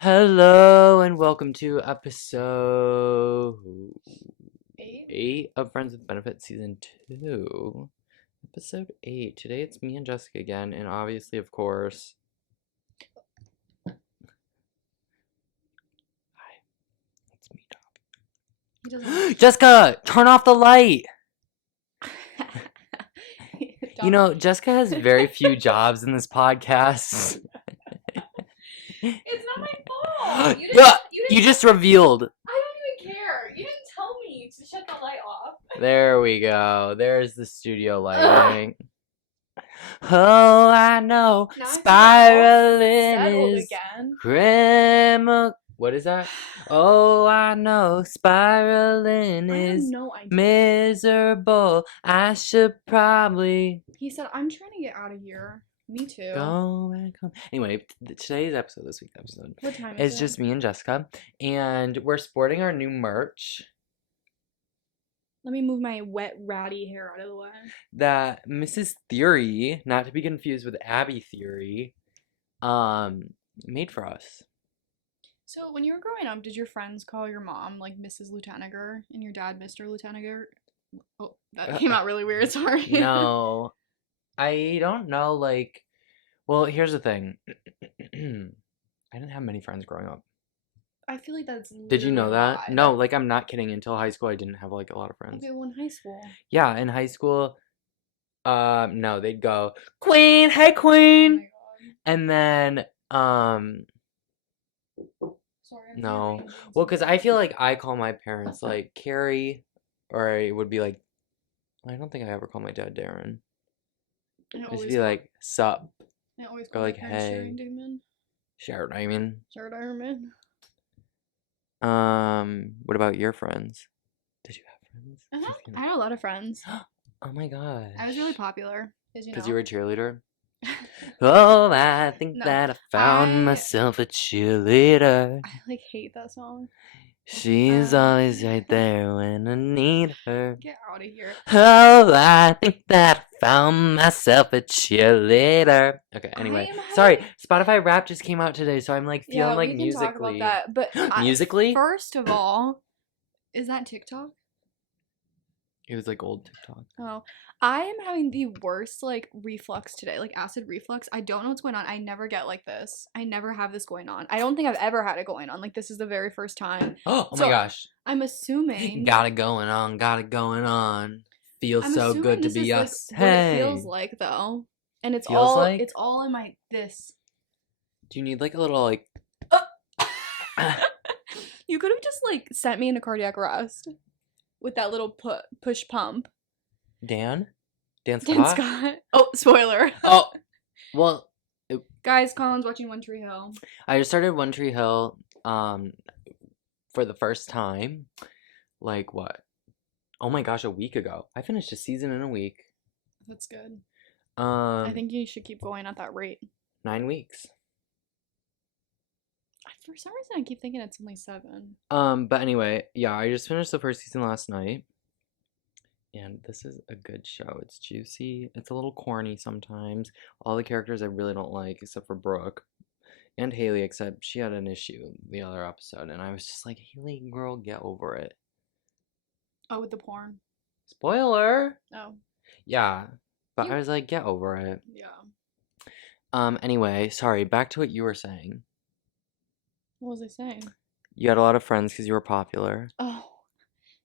Hello and welcome to episode Eight? 8 of Friends with Benefits Season 2. Episode 8. Today it's me and Jessica again, and obviously, of course... Hi. It's me, He Dobby. doesn't. Jessica! Turn off the light! You know, Dobby. Jessica has very few jobs in this podcast. It's not my fault. You just revealed. I don't even care. You didn't tell me to shut the light off. There we go. There's the studio lighting. Oh, I know. Now I feel Spiraling settled is again. criminal. What is that? Oh, I know. Spiraling I have is no idea. miserable. I should probably He said, "I'm trying to get out of here." Me too. go back home. Anyway, today's episode, this week's episode, What time is is it? just me and Jessica, and we're sporting our new merch Let me move my wet, ratty hair out of the way. that Mrs. Theory, not to be confused with Abby Theory, made for us. So, when you were growing up, did your friends call your mom like Mrs. Lieutenant and your dad Mr. Lieutenant? Oh, that came out really weird. Sorry. No, I don't know, like, well, here's the thing. I didn't have many friends growing up. I feel like that's. Did you know literally that? why. No, like, I'm not kidding. Until high school, I didn't have, like, a lot of friends. Okay, well, in high school. Yeah, in high school, no, they'd go, Queen, hey, Oh Queen! my god. And then, Sorry. I'm no. rearranging Well, some because I feel like I call my parents, like, Carrie, or it would be like, I don't think I ever call my dad Darren. I It would always be call- like, sup, I always or call like, my parents hey. Sharon Damon. Sharon, I mean. Jared Ironman. What about your friends? Did you have friends? I had a lot of friends. Oh my gosh. I was really popular. Because you were a cheerleader? Oh, I think No, that I found I- myself a cheerleader. I like hate that song. She's always right there when I need her. Get out of here. Oh, I think that I found myself a cheerleader. Okay, anyway. I am Sorry, having- Spotify Rap just came out today, so I'm like feeling like we can musically. talk about that. But Musically? first of all, is that TikTok? It was like old TikTok. Oh, I am having the worst like reflux today, like acid reflux. I don't know what's going on. I never get like this. I never have this going on. I don't think I've ever had it going on. Like this is the very first time. Oh So, my gosh. I'm assuming. Got it going on, got it going on. Feels I'm so assuming good to this be is, us. like, what Hey. it feels like though, and it's Feels all like? it's all in my this. Do you need like a little like You could have just like sent me into cardiac arrest with that little push pump. Dan? Dan Dan Scott? Scott. Oh, spoiler. Oh, well, Guys, Colin's watching One Tree Hill. I just started One Tree Hill for the first time. Like what? Oh my gosh, a week ago. I finished a season in a week. That's good. Um I think you should keep going at that rate. 9 weeks. For some reason, I keep thinking it's only 7. But anyway, yeah, I just finished the first season last night. And this is a good show. It's juicy. It's a little corny sometimes. All the characters I really don't like, except for Brooke. And Haley, except she had an issue the other episode. And I was just like, Haley, girl, get over it. Oh, with the porn. Spoiler! Oh, Yeah. But You- I was like, get over it. yeah. Anyway, sorry, back to what you were saying. What was I saying? You had a lot of friends because you were popular. Oh,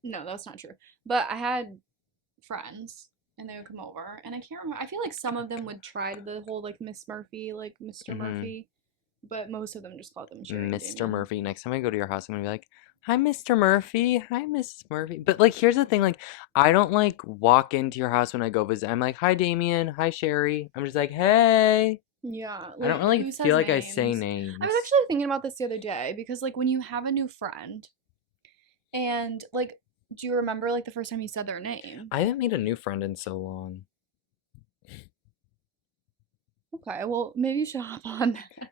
no, that's not true. But I had friends, and they would come over, and I can't remember. I feel like some of them would try the whole like Miss Murphy, like mister Mhm. Murphy, but most of them just called them Sharon Mr. Damon. Murphy. Next time I go to your house, I'm gonna be like, hi, Mr. Murphy. Hi, Mrs. Murphy. But, like, here's the thing. Like, I don't, like, walk into your house when I go visit. I'm like, hi, Damien. Hi, Sherry. I'm just like, hey. Yeah, I don't like, really who says feel like I say names? names. I was actually thinking about this the other day because, like, when you have a new friend, and like, do you remember like the first time you said their name? I haven't made a new friend in so long. Okay, well, maybe you should hop on that.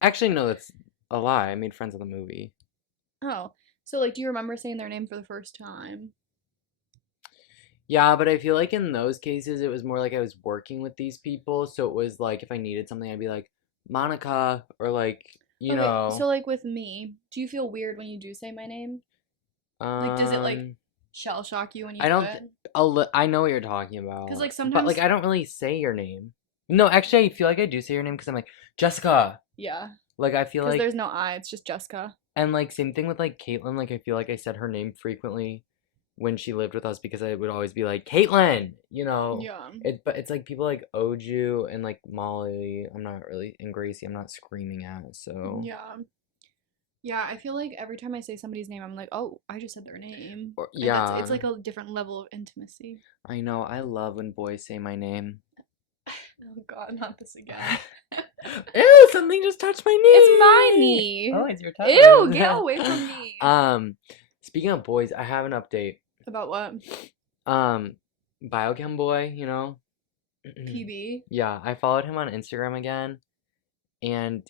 Actually, no, that's a lie. I made friends in the movie. Oh, so like, do you remember saying their name for the first time? Yeah, but I feel like in those cases, it was more like I was working with these people. So it was like if I needed something, I'd be like, Monica, or like, you Okay, know. so like with me, do you feel weird when you do say my name? Like, does it like Um, shell shock you when you I do don't. it? I know what you're talking Because about, like but like sometimes, I don't really say your name. No, actually, I feel like I do say your name because I'm like Jessica. yeah, Like I feel because like, there's no I, it's just Jessica. and like same thing with like Caitlin. Like I feel like I said her name frequently when she lived with us because I would always be like Caitlin. You know. Yeah, But it's like people like Oju and like Molly. I'm not really, and Gracie. I'm not screaming at. So yeah, yeah. I feel like every time I say somebody's name, I'm like, oh, I just said their name. or It's yeah. like a different level of intimacy. I know. I love when boys say my name. Oh God, not this again. Ew, something just touched my It's my knee. knee. Oh, it's your Ew, toes. get away from me. Speaking of boys, I have an update. About what? Um, Biochem boy, you know? PB. Yeah, I followed him on Instagram again, and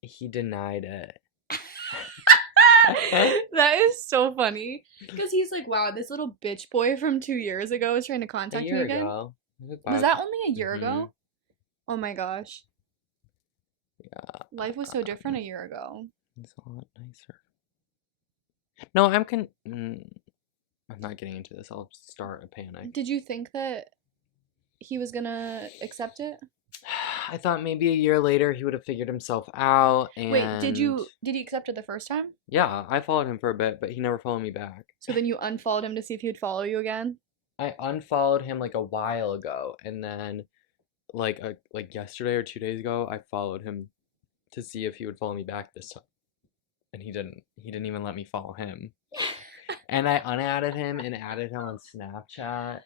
he denied it. That is so funny. Because he's like, wow, this little bitch boy from 2 years ago is trying to A contact me year again. ago. Was that only a year Mm-hmm. ago? Oh my gosh. Yeah, Life was so different a year ago. it's a lot nicer. No, I'm not getting into this. I'll start a panic. Did you think that he was gonna accept it? I thought maybe a year later he would have figured himself out, Wait, did and he accept it the first time? yeah, I followed him for a bit, but he never followed me back. So then you unfollowed him to see if he would follow you again? I unfollowed him like a while ago, and then like yesterday or 2 days ago, I followed him to see if he would follow me back this time, and he didn't. He didn't even let me follow him. And I unadded him and added him on Snapchat.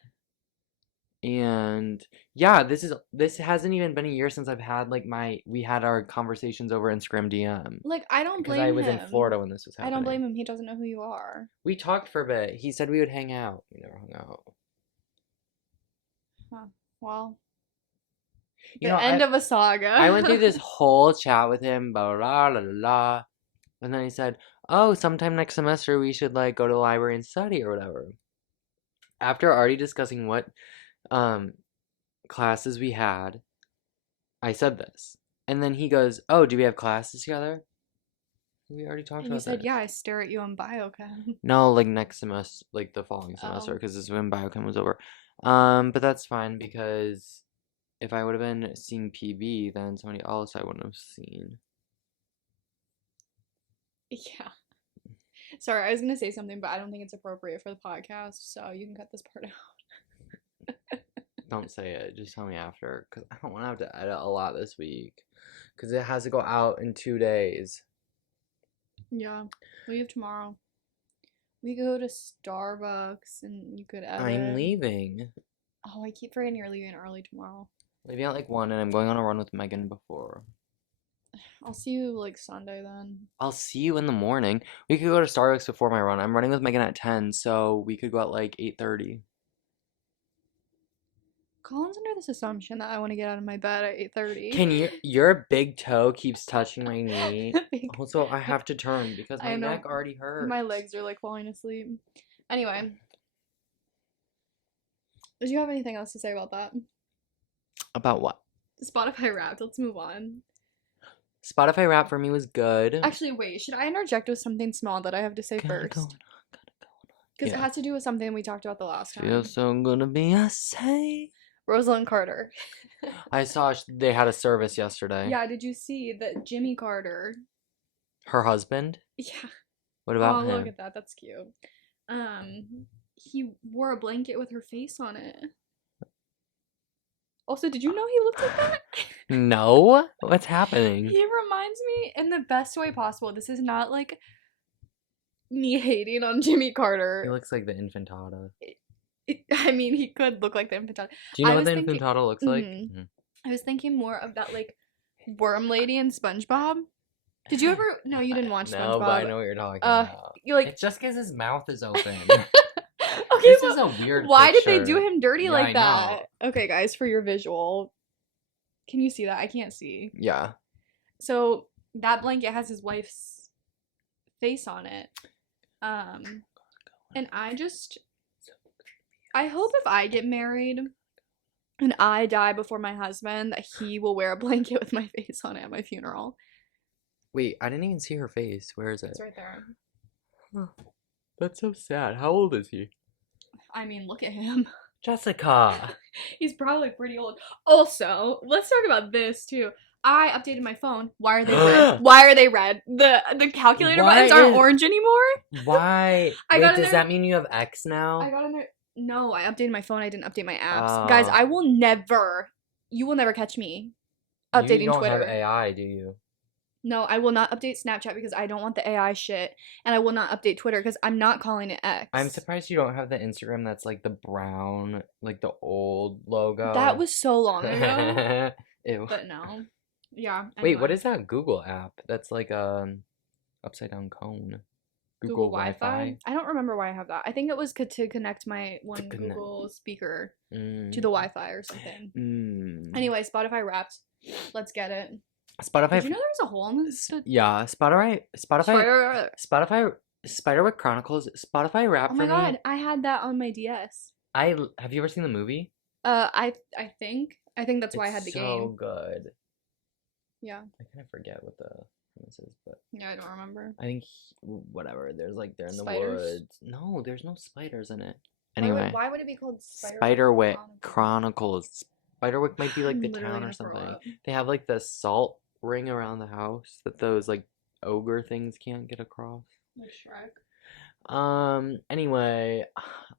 And yeah, this hasn't even been a year since I've had like we had our conversations over Instagram DM Like, I don't because I blame was in him. Florida when this was I don't happening. blame him. He doesn't know who you are. We talked for a bit. He said we would hang out. We never hung out. Huh. Well, You the know, end of a saga. I went through this whole chat with him, blah blah blah blah blah, and then he said, "Oh, sometime next semester we should like go to the library and study or whatever." After already discussing what um classes we had, I said this. And then he goes, "Oh, do we have classes together?" We already talked And you about said, this. yeah, I stare at you on biochem. No, like next semester, like the following semester, Oh. because this is when biochem was over. But that's fine because if I would have been seeing PB, then somebody else I wouldn't have seen. Yeah. Sorry, I was gonna say something, but I don't think it's appropriate for the podcast, so you can cut this part out. Don't say it. Just tell me after, because I don't want to have to edit a lot this week, because it has to go out in 2 days. Yeah, we have tomorrow. We go to Starbucks and you could edit. I'm leaving. Oh, I keep forgetting you're leaving early tomorrow. Leaving at like 1, and I'm going on a run with Megan before. I'll see you like Sunday then. I'll see you in the morning. We could go to Starbucks before my run. I'm running with Megan at 10, so we could go at like 8:30. Colin's under this assumption that I want to get out of my bed at 8:30. Can your big toe keeps touching my knee? Also, I have to turn because my I know. neck already hurts. My legs are like falling asleep. Anyway, did you have anything else to say about that? About what? Spotify Wrapped. Let's move on. Spotify rap for me was good. Actually, wait. Should I interject with something small that I have to say Gotta go on, first? gotta go on. Because it Yeah. has to do with something we talked about the last time. Feels so good to be a saint. Rosalind Carter. I saw they had a service yesterday. Yeah, did you see that Jimmy Carter? Her husband? Yeah. What about Oh, him? look at that. That's cute. He wore a blanket with her face on it. Also, did you know he looked like that? No? What's happening? He reminds me in the best way possible. This is not like me hating on Jimmy He Carter. looks like the infantata. I mean, he could look like the infantile. Do you know I what was the thinking- infantata looks like? Mhm. I was thinking more of that like worm lady in SpongeBob. Did you ever? No, you didn't watch SpongeBob. No, but I know what you're talking about. You like It's just because his mouth is open. okay, This but is a weird why did they picture. do him dirty Yeah, like I that? Okay, guys, for your visual, can you see that? I can't see. Yeah. So that blanket has his wife's face on it. And I hope if I get married and I die before my husband that he will wear a blanket with my face on it at my funeral. Wait, I didn't even see her face. Where is it? It's right there. Huh. That's so sad. How old is he? I mean, look at him. Jessica. He's probably pretty old. Also, let's talk about this too. I updated my phone. Why are they red? Why are they red? The calculator Why buttons aren't is- orange anymore. Why? I Wait, got in does there. that mean you have X now? I got in there. No, I updated my phone. I didn't update my apps. Guys, I will never. You will never catch me You updating don't Twitter. have AI, do you? No, I will not update Snapchat because I don't want the AI shit, and I will not update Twitter because I'm not calling it X. I'm surprised you don't have the Instagram that's like the brown, like the old logo. That was so long ago. Ew. But no. Yeah. Wait, what anyway. is that Google app? That's like upside down cone. Google Wi-Fi? I don't remember why I have that. I think it was to connect my one connect. Google speaker Mm. to the Wi-Fi or something. Mm. Anyway, Spotify Wrapped. Let's get it. Spotify. Did you know there was a hole in this? Yeah, Spiderwick Chronicles. Spotify Wrapped Oh my for god, me. I had that on my DS. Have you ever seen the movie? I think that's why I had the so game. good. Yeah. I kind of forget what the premise is, but Yeah, I don't remember. I think whatever. There's like they're in the Spiders? woods. No, there's no spiders in it. Anyway, Why would it be called Spiderwick Chronicles. Spiderwick might be like I'm the literally town gonna or throw something. up. They have like the salt ring around the house that those like ogre things can't get across. Like Shrek. Anyway,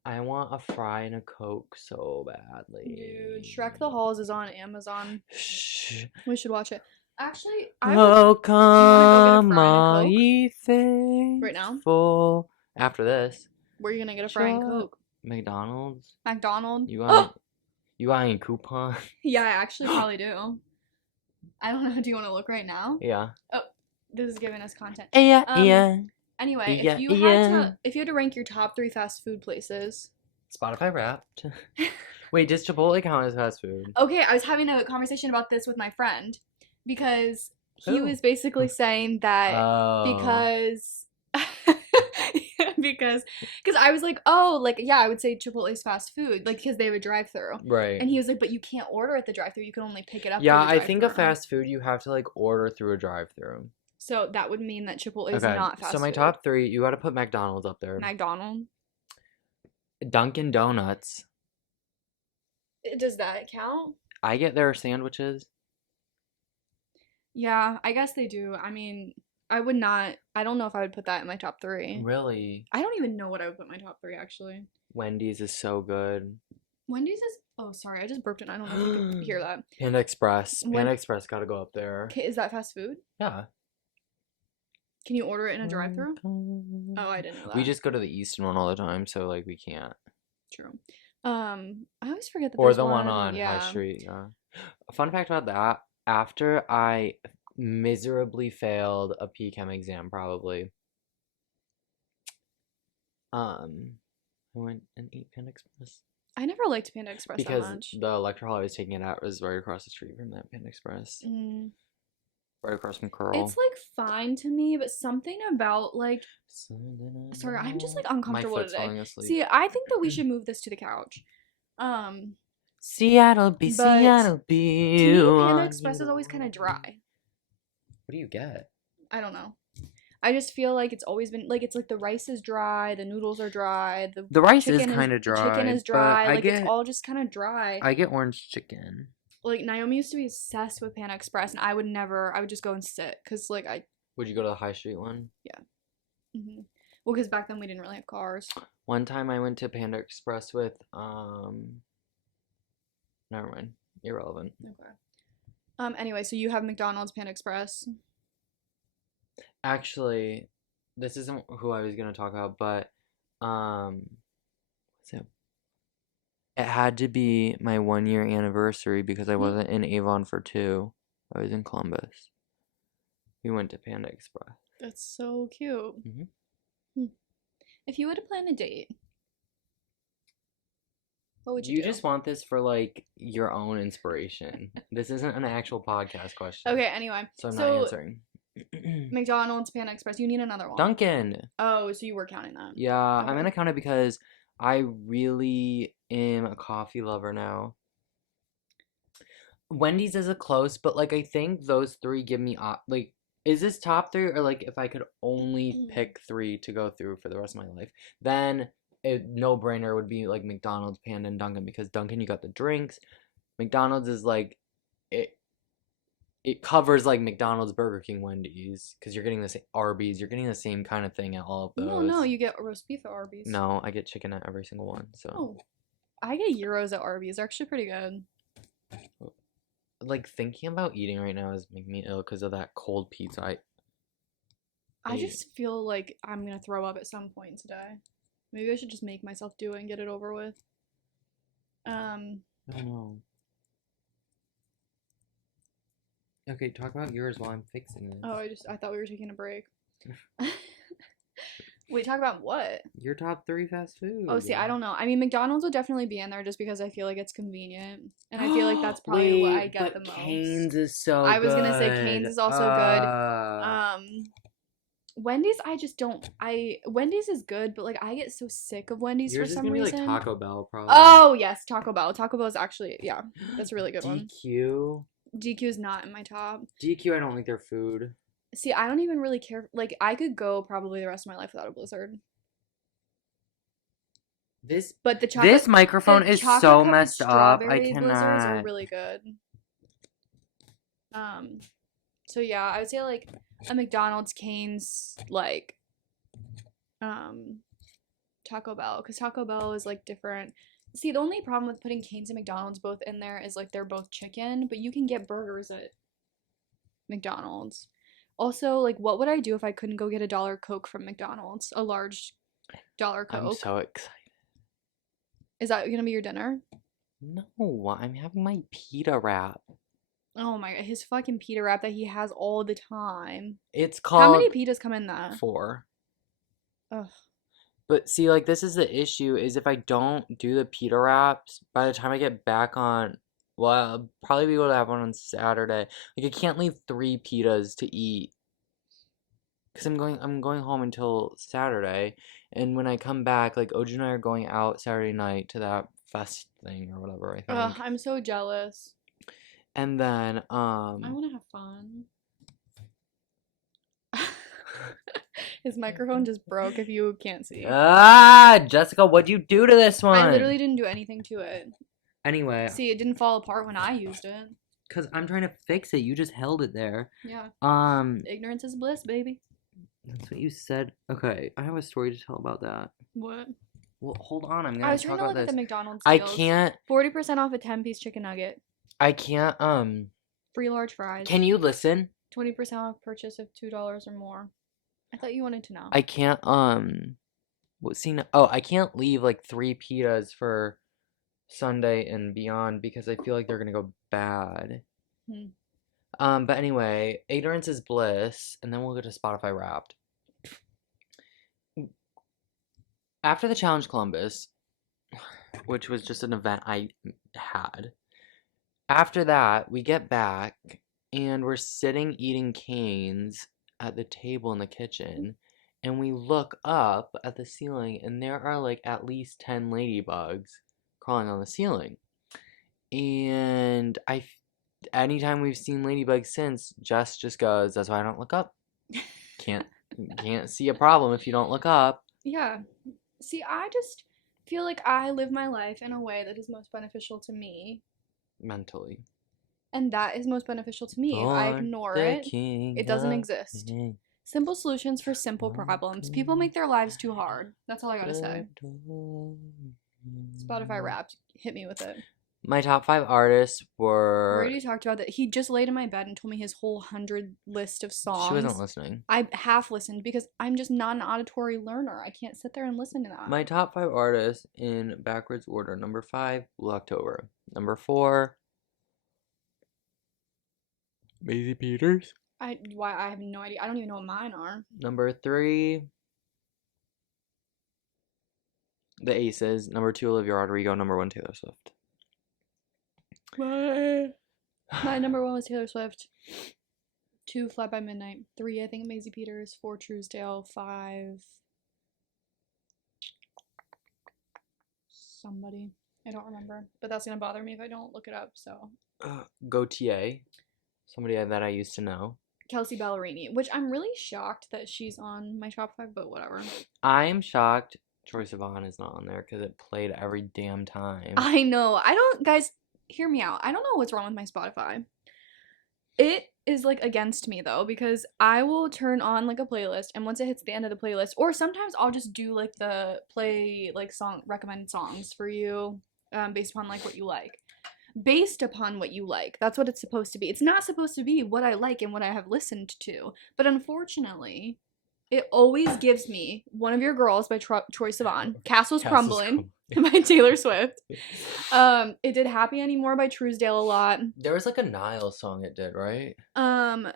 I want a fry and a Coke so badly. Dude, Shrek the Halls is on Amazon. Shh. We should watch it. Actually, Oh, come, fry and a all Coke? ye Right now? faithful. After this, where are you gonna get a fry and Shut- Coke? McDonald's. McDonald's? You want any coupon? Yeah, I actually probably do. I don't know. Do you want to look right now? Yeah. Oh, this is giving us content. Yeah, yeah. Anyway, Yeah, if you had to rank your top 3 fast food places. Spotify Wrapped. Wait, does Chipotle count as fast food? Okay, I was having a conversation about this with my friend because he Who? was basically saying that because because I was like, oh, like yeah, I would say Chipotle's fast food, like because they have a drive-through. Right. And he was like, but you can't order at the drive-through. You can only pick it up. Yeah, through the I think a drive-thru. fast food you have to like order through a drive-through. So that would mean that Chipotle is Okay, not fast food. so my top 3, you got to put McDonald's up there. McDonald's. Dunkin' Donuts. Does that count? I get their sandwiches. Yeah, I guess they do. I mean, I would not. I don't know if I would put that in my top 3. Really? I don't even know what I would put in my top 3 actually. Wendy's is so good. Wendy's is. Oh, sorry, I just burped and I don't know if you could hear that. Panda Express. When- Panda Express got to go up there. Okay, is that fast food? Yeah. Can you order it in a drive-through? Oh, I didn't know that. We just go to the Eastern one all the time, so like we can't. True. I always forget that Or there's the one one on High Street. Yeah. A fun fact about that: after I miserably failed a PChem exam, probably, I went and ate Panda Express I never liked Panda Express because that much. the lecture hall I was taking it at was right across the street from that Panda Express, right across from Curl. It's like fine to me, but something about like. Sorry, I'm just like uncomfortable My foot's today. falling asleep. See, I think that we should move this to the couch. Seattle be, but Seattle be. To me, Panda on Express is always kind of dry. What do you get? I don't know. I just feel like it's always been like it's like the rice is dry, the noodles are dry, The rice is chicken kind of dry. The chicken is but dry. I Like get, it's all just kind of dry. I get orange chicken. Like Naomi used to be obsessed with Panda Express, and I would never. I would just go and sit because like I. Would you go to the High Street one? Well, because back then we didn't really have cars. One time I went to Panda Express with never mind. Irrelevant. Okay. Anyway, so you have McDonald's, Panda Express. Actually, this isn't who I was gonna talk about, but what's it? It had to be my 1-year anniversary because I wasn't in Avon for 2. I was in Columbus. We went to Panda Express. That's so cute. Mhm. If you were to plan a date, what would Do you you do? just want this for like your own inspiration? This isn't an actual podcast question. Okay, anyway. So I'm not answering. McDonald's, Panda Express. You need another one. Dunkin'. Oh, so you were counting that. Yeah, I'm Okay. gonna count it because I really am a coffee lover now. Wendy's is a close, but like I think those 3 give me like Is this top three or like if I could only pick three to go through for the rest of my life, then a no brainer would be like McDonald's, Panda, and Dunkin' because Dunkin' you got the drinks. McDonald's is like it it covers like McDonald's, Burger King, Wendy's because you're getting the same Arby's, you're getting the same kind of thing at all of No, those. you get roast beef at Arby's. No, I get chicken at every single one. So Oh, I get gyros at Arby's. They're actually pretty good. like thinking about eating right now is making me ill because of that cold pizza I I ate. just feel like I'm gonna throw up at some point today. Maybe I should just make myself do it and get it over with. I don't know. Okay, talk about yours while I'm fixing this. Oh, I thought we were taking a break. Wait, talk about what? Your top three fast food. Oh, see, I don't know. I mean, McDonald's would definitely be in there just because I feel like it's convenient, and I feel like that's probably what I get the most. Cane's is so I was gonna say good. Cane's is also good. Wendy's, I just don't. Wendy's is good, but like I get so sick of Wendy's Yours for is some gonna be reason. like Taco Bell, probably. Oh yes, Taco Bell. Taco Bell is actually that's a really good one. DQ. DQ is not in my top. DQ, I don't like their food. See, I don't even really care. Like, I could go probably the rest of my life without a Blizzard. But the chocolate, this microphone the is chocolate so covered messed up. I strawberry Blizzards are cannot. really good. So yeah, I would say like a McDonald's, Cane's, like, Taco Bell, because Taco Bell is like different. See, the only problem with putting Cane's and McDonald's both in there is like they're both chicken, but you can get burgers at McDonald's. Also, like, what would I do if I couldn't go get a dollar Coke from McDonald's? A large dollar Coke. I'm so excited. Is that gonna be your dinner? No, I'm having my pita wrap. Oh my god, his fucking pita wrap that he has all the time. It's called. How many pitas come in that? 4. Ugh. But see, like, this is the issue, is if I don't do the pita wraps, by the time I get back on, well, I'll probably be able to have one on Saturday. Like, I can't leave 3 pitas to eat. Because I'm going home until Saturday. And when I come back, like, Oju and I are going out Saturday night to that fest thing or whatever, I think. Ugh, I'm so jealous. And then, I want to have fun. His microphone just broke if you can't see. Jessica, what'd you do to this one? I literally didn't do anything to it. Anyway. See, it didn't fall apart when I used it. Because I'm trying to fix it. You just held it there. Yeah. Ignorance is bliss, baby. That's what you said. Okay, I have a story to tell about that. What? Well, hold on. I'm I gonna was talk trying to about look at this. the McDonald's I deals. can't. 40% off a 10-piece chicken nugget. I can't. Free large fries. Can you listen? 20% off purchase of $2 or more. I thought you wanted to know. I can't. What? See? Oh, I can't leave like 3 pitas for Sunday and beyond because I feel like they're gonna go bad. But anyway, ignorance is bliss, and then we'll go to Spotify Wrapped. After the Challenge Columbus, which was just an event I had, after that, we get back, and we're sitting eating Cane's at the table in the kitchen, and we look up at the ceiling, and there are, like, at least 10 ladybugs crawling on the ceiling. And anytime we've seen ladybugs since, Jess just goes, that's why I don't look up. Can't see a problem if you don't look up. Yeah. See, I just feel like I live my life in a way that is most beneficial to me. Mentally. And that is most beneficial to me. If I ignore it, it doesn't exist. Simple solutions for simple problems. People make their lives too hard. That's all I gotta say. Spotify Wrapped. Hit me with it. My top 5 artists were... We already talked about that. He just laid in my bed and told me his whole 100 list of songs. She wasn't listening. I half listened because I'm just not an auditory learner. I can't sit there and listen to that. My top 5 artists in backwards order. Number 5, Blue October. Number 4, Maisie Peters. I have no idea. I don't even know what mine are. Number 3, The Aces. Number 2, Olivia Rodrigo. Number 1, Taylor Swift. My number 1 was Taylor Swift. 2, Fly By Midnight. 3, I think Maisie Peters. 4, Truesdale. 5, somebody. I don't remember. But that's gonna bother me if I don't look it up, so. Gautier. Somebody that I used to know. Kelsey Ballerini, which I'm really shocked that she's on my top 5, but whatever. I'm shocked Troye Sivan is not on there because it played every damn time. I know. I don't, guys, hear me out. I don't know what's wrong with my Spotify. It is like against me though, because I will turn on like a playlist, and once it hits the end of the playlist, or sometimes I'll just do like the play like song recommended songs for you, based upon like what you like. Based upon what you like. That's what it's supposed to be. It's not supposed to be what I like and what I have listened to. But unfortunately, it always gives me One of Your Girls by Troye Sivan, Castles Crumbling by Taylor Swift. It did Happy Anymore by Truesdale a lot. There was like a Nile song it did, right? Um,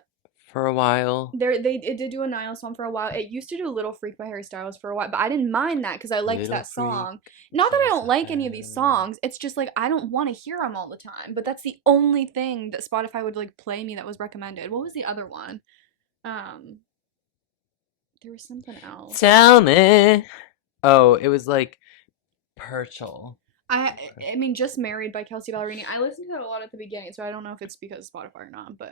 For a while. it did do a Nile song for a while. It used to do Little Freak by Harry Styles for a while, but I didn't mind that because I liked Little that Freak, song. Not that I don't like any of these Jesus. songs. It's just like I don't want to hear them all the time. But that's the only thing that Spotify would like play me that was recommended. What was the other one? There was something else. Tell me. Oh, it was like Purchel. I mean, Just Married by Kelsey Ballerini. I listened to that a lot at the beginning, so I don't know if it's because of Spotify or not, but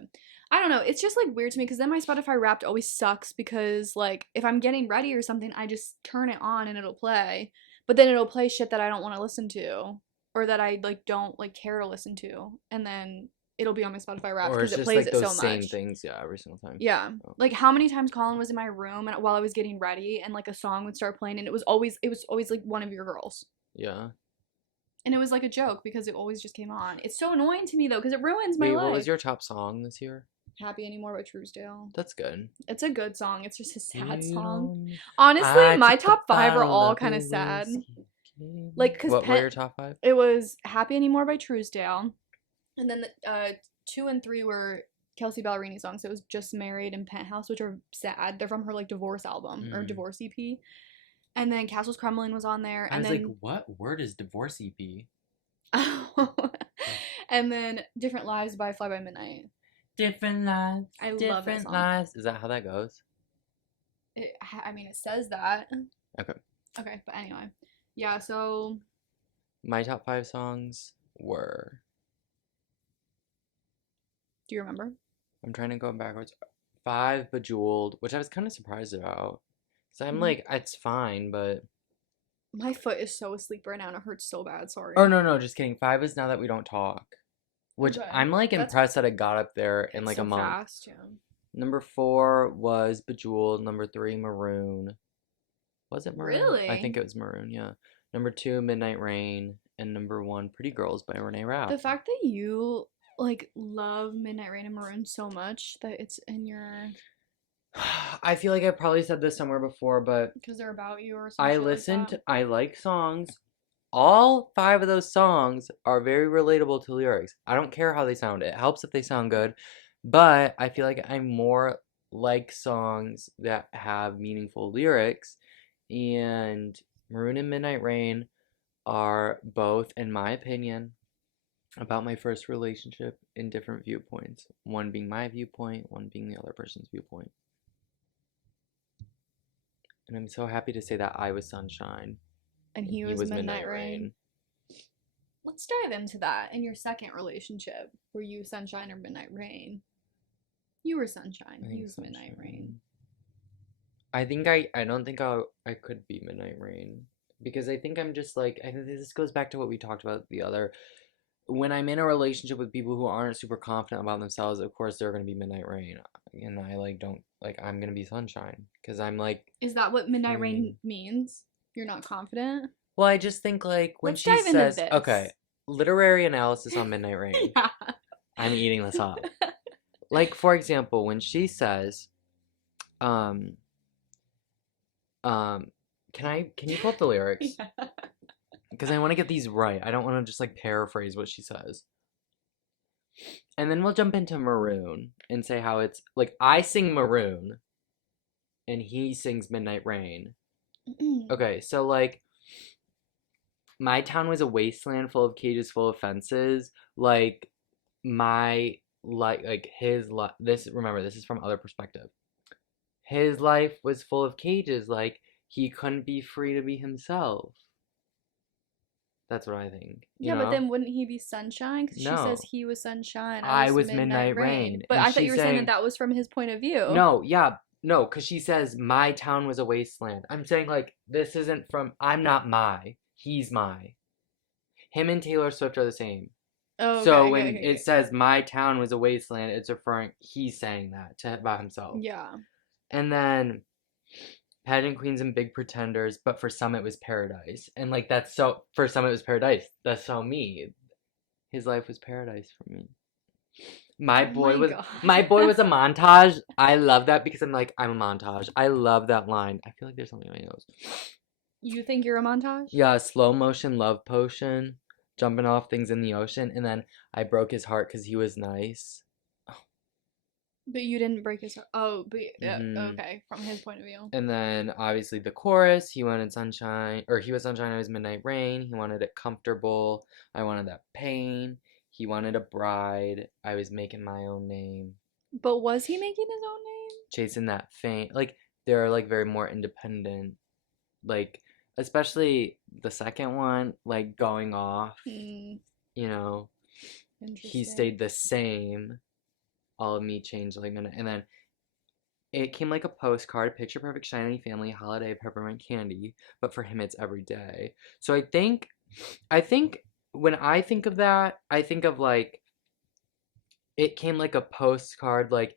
I don't know. It's just like weird to me because then my Spotify Wrapped always sucks because like if I'm getting ready or something, I just turn it on and it'll play, but then it'll play shit that I don't want to listen to or that I like don't like care to listen to, and then it'll be on my Spotify Wrapped Or because it's it just plays like it those so same much. things, yeah, every single time. Yeah. Oh. Like how many times Collin was in my room and while I was getting ready and like a song would start playing and it was always like One of Your Girls. Yeah. And it was like a joke because it always just came on. It's so annoying to me though because it ruins my Wait, life. what was your top song this year? Happy Anymore by Truesdale. That's good. It's a good song. It's just a sad You song. don't- Honestly, I my took a top 5 are bottle all of kind of your sad. whiskey. Like, because What were your top 5? it was Happy Anymore by Truesdale. And then the 2 and 3 were Kelsey Ballerini songs. So it was Just Married and Penthouse, which are sad. They're from her like divorce album or divorce EP. And then Castles Crumbling was on there. I was like, what word is divorce EP? And then Different Lives by Fly By Midnight. Different lives. I love that song. Lives. Is that how that goes? I mean, it says that. Okay. Okay, but anyway. Yeah, so. My top 5 songs were. Do you remember? I'm trying to go backwards. 5, Bejeweled, which I was kind of surprised about. So I'm like, it's fine, but. My foot is so asleep right now and it hurts so bad. Sorry. Oh, no, just kidding. 5 is Now That We Don't Talk. Which Okay. I'm like impressed that it got up there in like so a month. Fast, yeah. Number 4 was Bejeweled. Number 3, Maroon. Was it Maroon? Really? I think it was Maroon, yeah. Number 2, Midnight Rain. And number 1, Pretty Girls by Renee Rapp. The fact that you like love Midnight Rain and Maroon so much that it's in your. I feel like I probably said this somewhere before, but Because they're about you or something. I like songs. All 5 of those songs are very relatable to lyrics. I don't care how they sound. It helps if they sound good. But I feel like I more like songs that have meaningful lyrics. And Maroon and Midnight Rain are both, in my opinion, about my first relationship in different viewpoints. One being my viewpoint, one being the other person's viewpoint. And I'm so happy to say that I was Sunshine. And he was Midnight Rain. Let's dive into that. In your second relationship, were you Sunshine or Midnight Rain? You were Sunshine. He was Midnight Rain. I don't think I could be Midnight Rain. Because I think I'm just like, I think this goes back to what we talked about the other. When I'm in a relationship with people who aren't super confident about themselves, of course they're going to be Midnight Rain. And I like don't, like, I'm going to be Sunshine. Because I'm like. Is that what Midnight Rain means? You're not confident? Well, I just think like when Let's she dive into says, this. okay, literary analysis on Midnight Rain. Yeah. I'm eating this up. Like, for example, when she says, can you pull up the lyrics? Yeah. Because I want to get these right. I don't want to just like paraphrase what she says. And then we'll jump into Maroon and say how it's like I sing Maroon and he sings Midnight Rain. Okay, so like my town was a wasteland full of cages full of fences. Like my like his this remember this is from other perspective. His life was full of cages, like he couldn't be free to be himself. That's what I think. You Yeah, but know? then wouldn't he be sunshine? Because she says No. he was sunshine, I I was was midnight midnight rain. rain. But And I thought you she's were saying that saying, that was from his point of view. no, yeah, no, because she says my town was a wasteland. I'm saying, like, this isn't from, I'm not my. He's my. Him and Taylor Swift are the same. Oh, okay, So okay, when okay, it okay. says my town was a wasteland, it's referring, he's saying that about himself. Yeah. And then Pageant Queens and Big Pretenders, but for some it was paradise. And like that's so for some it was paradise. That's so me. His life was paradise for me. My Oh boy my was god. my boy was a montage. I love that because I'm like, I'm a montage. I love that line. I feel like there's something in my nose. You think you're a montage? Yeah, slow motion love potion, jumping off things in the ocean, and then I broke his heart because he was nice. But you didn't break his heart. Oh, but Hmm. okay, from his point of view. And then obviously the chorus, he wanted sunshine, or he was sunshine, I was midnight rain. He wanted it comfortable. I wanted that pain. He wanted a bride. I was making my own name. But was he making his own name? Chasing that fame. Like they're like very more independent. Like especially the second one, like going off, Hmm, you know, he interesting. stayed the same. All of me changed like minute and then it came like a postcard, picture perfect shiny family holiday peppermint candy, but for him it's every day. So I think when I think of that, I think of like it came like a postcard like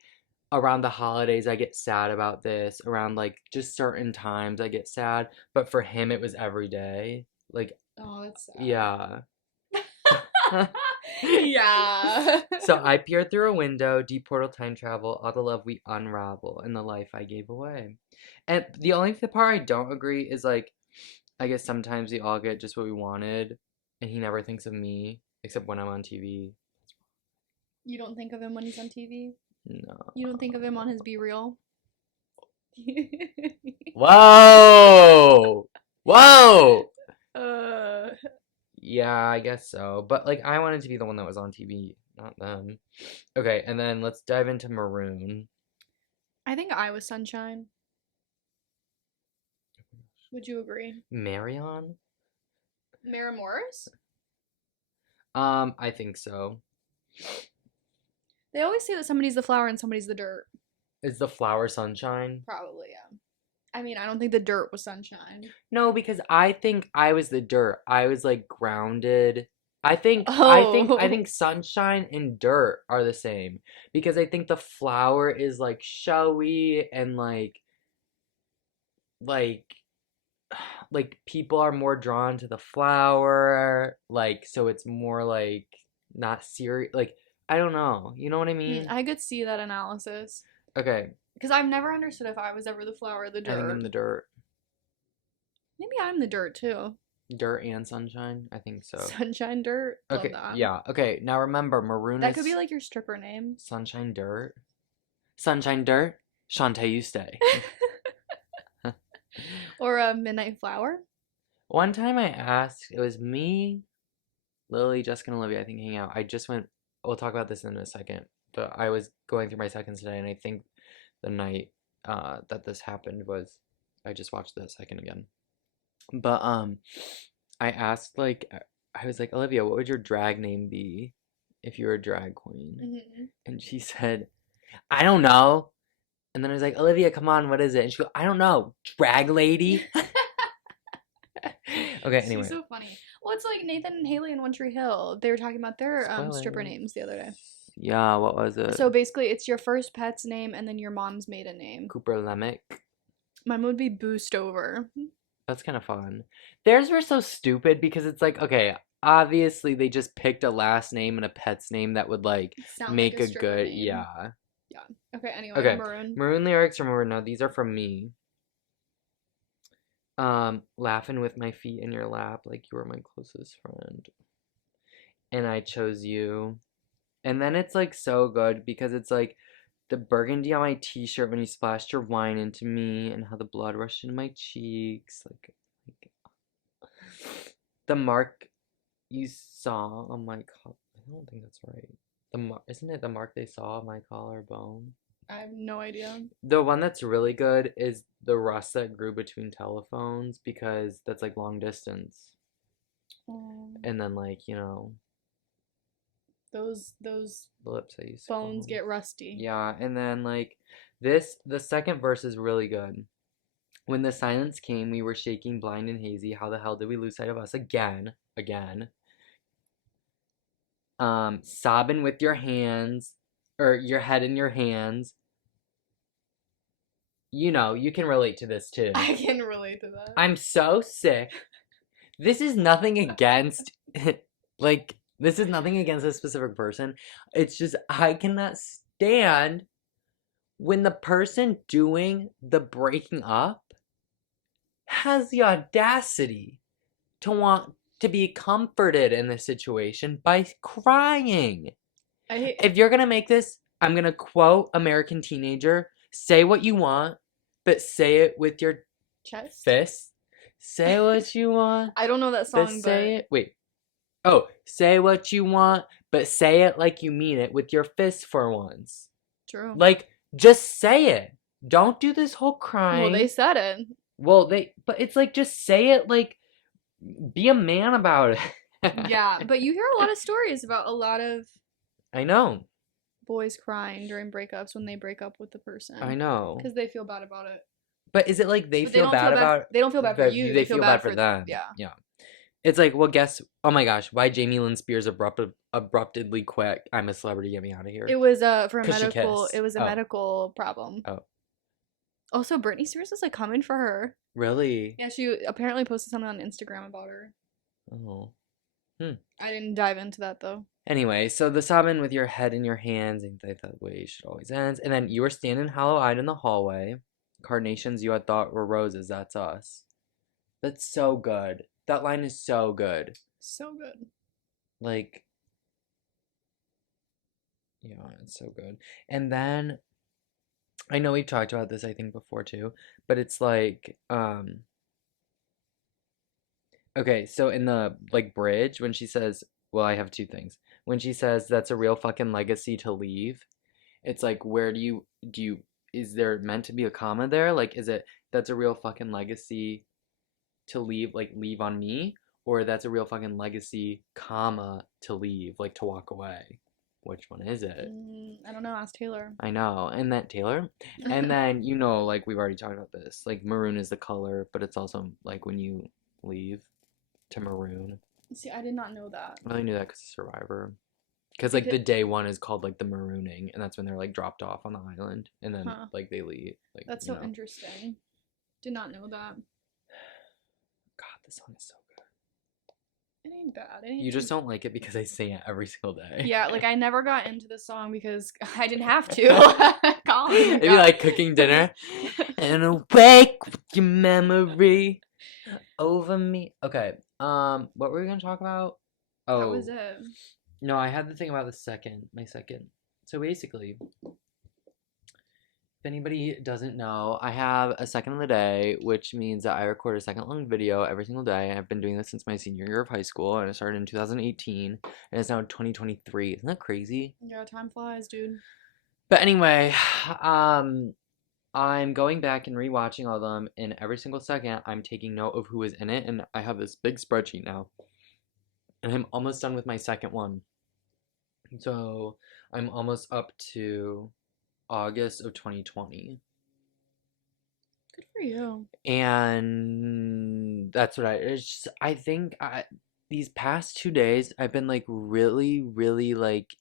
around the holidays I get sad about this, around like just certain times I get sad, but for him it was every day. Like Oh, that's sad. yeah. Yeah. So I peered through a window, deep portal time travel, all the love we unravel, and the life I gave away. And the only part I don't agree is like, I guess sometimes we all get just what we wanted, and he never thinks of me, except when I'm on TV. You don't think of him when he's on TV? No. You don't think of him on his Be Real? Whoa! Whoa! uh, Yeah, I guess so. But like, I wanted to be the one that was on TV, not them. Okay, and then let's dive into Maroon. I think I was Sunshine. Would you agree? Marion? Mara Morris? I think so. They always say that somebody's the flower and somebody's the dirt. Is the flower sunshine? Probably, yeah. I mean, I don't think the dirt was sunshine. No, because I think I was the dirt. I was like grounded. I think Oh, sunshine and dirt are the same because I think the flower is like showy and like like people are more drawn to the flower, like so it's more like not serious. Like I don't know. You know what I mean? I could see that analysis. Okay, Because I've never understood if I was ever the flower or the I think I'm dirt. the dirt. Maybe I'm the dirt too. Dirt and sunshine? I think so. Sunshine dirt. Love Okay, that. yeah. Okay, now remember, Maroon That could be is like your stripper name. Sunshine Dirt. Sunshine Dirt. Shantae, you stay. Or a midnight flower. One time I asked, it was me, Lily, Jessica, and Olivia, I think, hang out. I just went, we'll talk about this in a second, but I was going through my seconds today, and I think the night that this happened was, I just watched the second again. But, I asked, like, I was like, Olivia, what would your drag name be if you were a drag queen? Hmm. And she said, I don't know. And then I was like, Olivia, come on, what is it? And she goes, I don't know, drag lady. Okay, She's anyway. so funny. Well, it's like Nathan and Haley in One Tree Hill. They were talking about their stripper Spoilers. names the other day. Yeah, what was it? So basically, it's your first pet's name and then your mom's maiden name. Cooper Lemick. Mine would be Boost Over. That's kind of fun. Theirs were so stupid because it's like, okay, obviously they just picked a last name and a pet's name that would like Sound like make a a stripper good, name. yeah. Yeah. Okay. Anyway, Okay, Maroon. Maroon lyrics, remember now, these are from me. Laughing with my feet in your lap like you were my closest friend. And I chose you. And then it's like so good because it's like the burgundy on my t-shirt when you splashed your wine into me and how the blood rushed into my cheeks. Like the mark you saw on my collar. I don't think that's right. Isn't it the mark they saw on my collarbone? I have no idea. The one that's really good is the rust that grew between telephones because that's like long distance. Oh, And then, like, you know, those the lips I used to call bones them. get rusty. Yeah, and then, like, the second verse is really good. When the silence came, we were shaking, blind and hazy. How the hell did we lose sight of us again? Again. Sobbing with your hands, or your head in your hands. You know, you can relate to this too. I can relate to that. I'm so sick. This is nothing against, like, this is nothing against a specific person. It's just, I cannot stand when the person doing the breaking up has the audacity to want to be comforted in this situation by crying. If you're gonna make this, I'm gonna quote American Teenager, say what you want, but say it with your chest. fist. Say what you want, I don't know that but song, say it. Wait. Oh, say what you want, but say it like you mean it with your fist for once. True. Like, just say it. Don't do this whole crying. Well, they said it. Well, but it's like, just say it, like, be a man about it. Yeah, but you hear a lot of stories about a lot of I know. boys crying during breakups when they break up with the person. I know. Because they feel bad about it. But is it like they But feel bad about they don't feel bad for you. They feel bad for them. Yeah. Yeah. It's like, well, guess. Oh my gosh, why Jamie Lynn Spears abruptly quit? I'm a Celebrity. Get me out of here. It was for a 'Cause she medical. kissed. It was a Oh. medical problem. Oh. Also, Britney Spears is like coming for her. Really? Yeah, she apparently posted something on Instagram about her. Oh. I didn't dive into that though. Anyway, so the sobbing with your head in your hands, and that way should always end. And then you were standing hollow-eyed in the hallway. Carnations you had thought were roses. That's us. That's so good. That line is so good. So good. Like, yeah, it's so good. And then I know we've talked about this, I think, before too, but it's like, okay, so in the like bridge when she says, well, I have two things. When she says that's a real fucking legacy to leave, it's like, where is there meant to be a comma there? Like, is it that's a real fucking legacy to leave, like leave on me, or that's a real fucking legacy, comma, to leave, like to walk away? Which one is it? I don't know. Ask Taylor. I know, and that Taylor, and then you know, like we've already talked about this. Like maroon is the color, but it's also like when you leave to maroon. See, I did not know that. I only knew that because of Survivor. Because like the day one is called like the marooning, and that's when they're like dropped off on the island, and then like they leave. Like that's so interesting. Did not know that. God, this song is so good. It ain't bad. It ain't you just don't like it because I sing it every single day. Yeah, like I never got into this song because I didn't have to. Collin, it'd be like cooking dinner and awake with your memory over me. Okay. What were we gonna talk about? Oh, that was it. No, I had the thing about my second. So basically, if anybody doesn't know, I have a second of the day, which means that I record a second long video every single day. And I've been doing this since my senior year of high school, and it started in 2018, and it's now 2023. Isn't that crazy? Yeah, time flies, dude. But anyway, I'm going back and rewatching all of them, and every single second I'm taking note of who is in it, and I have this big spreadsheet now. And I'm almost done with my second one. So I'm almost up to August of 2020. Good for you. And that's what I think these past 2 days I've been like really, really like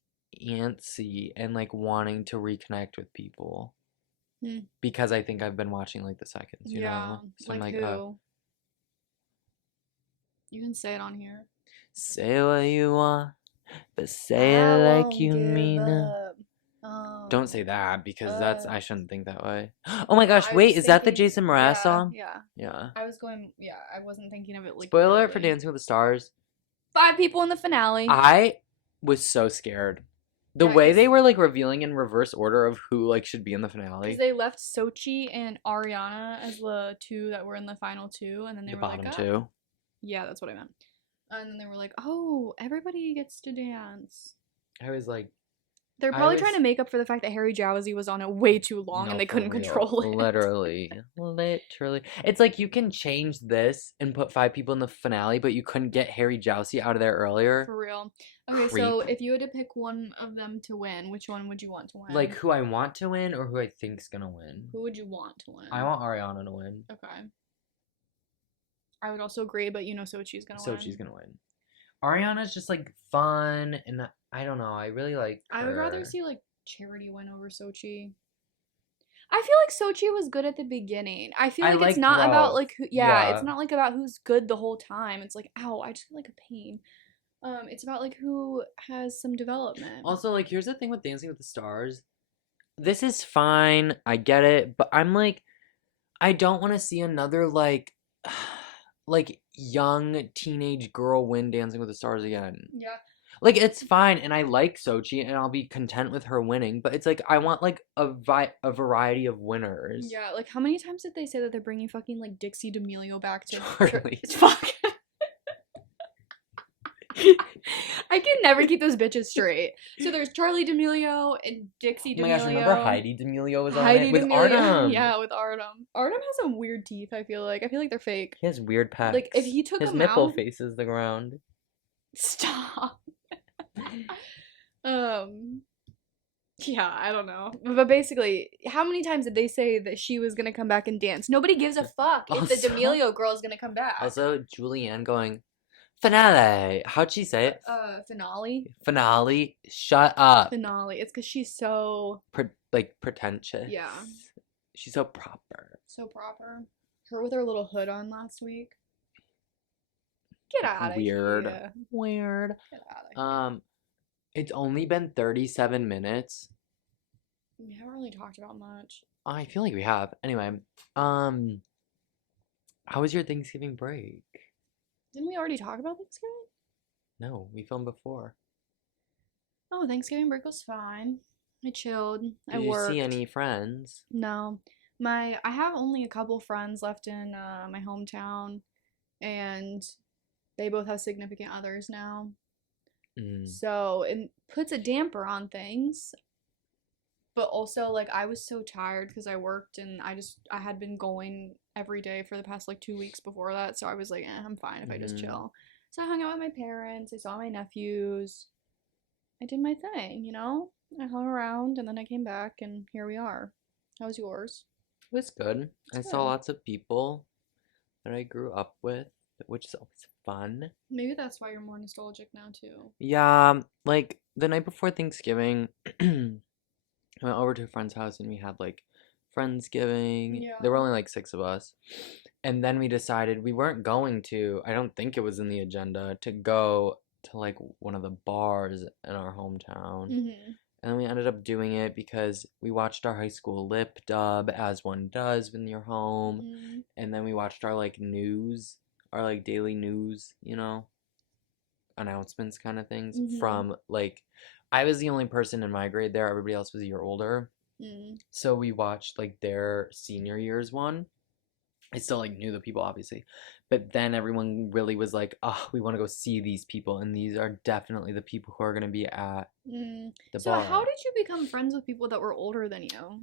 antsy and like wanting to reconnect with people. Because I think I've been watching like the seconds, you know? So like I'm like, who? You can say it on here. Say what you want, but say it like you mean it. Don't say that because I shouldn't think that way. Oh my gosh, wait, is that the Jason Mraz song? Yeah. I wasn't thinking of it like Spoiler alert for Dancing with the Stars. 5 people in the finale. I was so scared. The way they were like revealing in reverse order of who like should be in the finale. Because they left Sochi and Ariana as the 2 that were in the final 2, and then they were bottom like, 2. Yeah, that's what I meant. And then they were like, oh, everybody gets to dance. I was like, They're I probably trying was to make up for the fact that Harry Jowsey was on it way too long and no they for couldn't real. control it. Literally. It's like you can change this and put 5 people in the finale, but you couldn't get Harry Jousey out of there earlier. For real. Okay, so Creep. if you had to pick one of them to win, which one would you want to Like win? who I want to win or who I think's gonna win. Who would you want to I win? want Ariana to win. Okay. I would also agree, but you know Sochi's gonna win. Sochi's gonna win. Ariana's just like fun and I don't know. I really like I would rather her. see like Charity win over Sochi. I feel like Sochi was good at the beginning. I feel I like it's like not about growth. like who, yeah, it's Yeah. not like about who's good the whole time. It's like, ow, I just feel like a pain. It's about like who has some development. Also, like, here's the thing with Dancing with the Stars. This is fine. I get it, but I'm like, I don't want to see another like young teenage girl win Dancing with the Stars again. Yeah. Like it's fine, and I like Sochi, and I'll be content with her winning. But it's like I want like a variety of winners. Yeah, like how many times did they say that they're bringing fucking like Dixie D'Amelio back to Charlie. Fuck. I can never keep those bitches straight. So there's Charlie D'Amelio and Dixie Oh my D'Amelio. gosh, remember Heidi D'Amelio was on Heidi it with D'Amelio. Artem? Yeah, with Artem. Artem has some weird teeth. I feel like they're fake. He has weird pecs. Like if he took his them nipple out, faces the ground. stop. Yeah, I don't know. But basically, how many times did they say that she was gonna come back and dance? Nobody gives a fuck if the Also- D'Amelio girl is gonna come back. Also, Julianne going, finale. How'd she say it? Finale. Finale. Shut up. Finale. It's because she's so Pretentious. yeah, She's so proper. so proper. Her with her little hood on last week. Get out of Weird. here. Weird. Get out of here. It's only been 37 minutes. We haven't really talked about much. I feel like we have. Anyway, how was your Thanksgiving break? Didn't we already talk about Thanksgiving? No, we filmed before. Oh, Thanksgiving break was fine. I chilled. I Did you worked. see any friends? No. I have only a couple friends left in my hometown, and they both have significant others now. So it puts a damper on things. But also, like, I was so tired because I worked and I had been going every day for the past like 2 weeks before that. So I was like, I'm fine if I just chill. So I hung out with my parents. I saw my nephews. I did my thing, you know? I hung around and then I came back and here we are. How was yours? It was good. I It's saw good. lots of people that I grew up with, which is always fun. Maybe that's why you're more nostalgic now too. Yeah, like the night before Thanksgiving, I went over to a friend's house and we had like Friendsgiving. Yeah. There were only like 6 of us. And then we decided we weren't going to, I don't think it was in the agenda, to go to like one of the bars in our hometown. Mm-hmm. And then we ended up doing it because we watched our high school lip dub, as one does when you're home. Mm-hmm. And then we watched our like news, our like daily news, you know, announcements kind of things from like, I was the only person in my grade there. Everybody else was a year older. So we watched like their senior year's one. I still like knew the people obviously, but then everyone really was like, "Oh, we want to go see these people, and these are definitely the people who are gonna be at the So bar." how did you become friends with people that were older than you?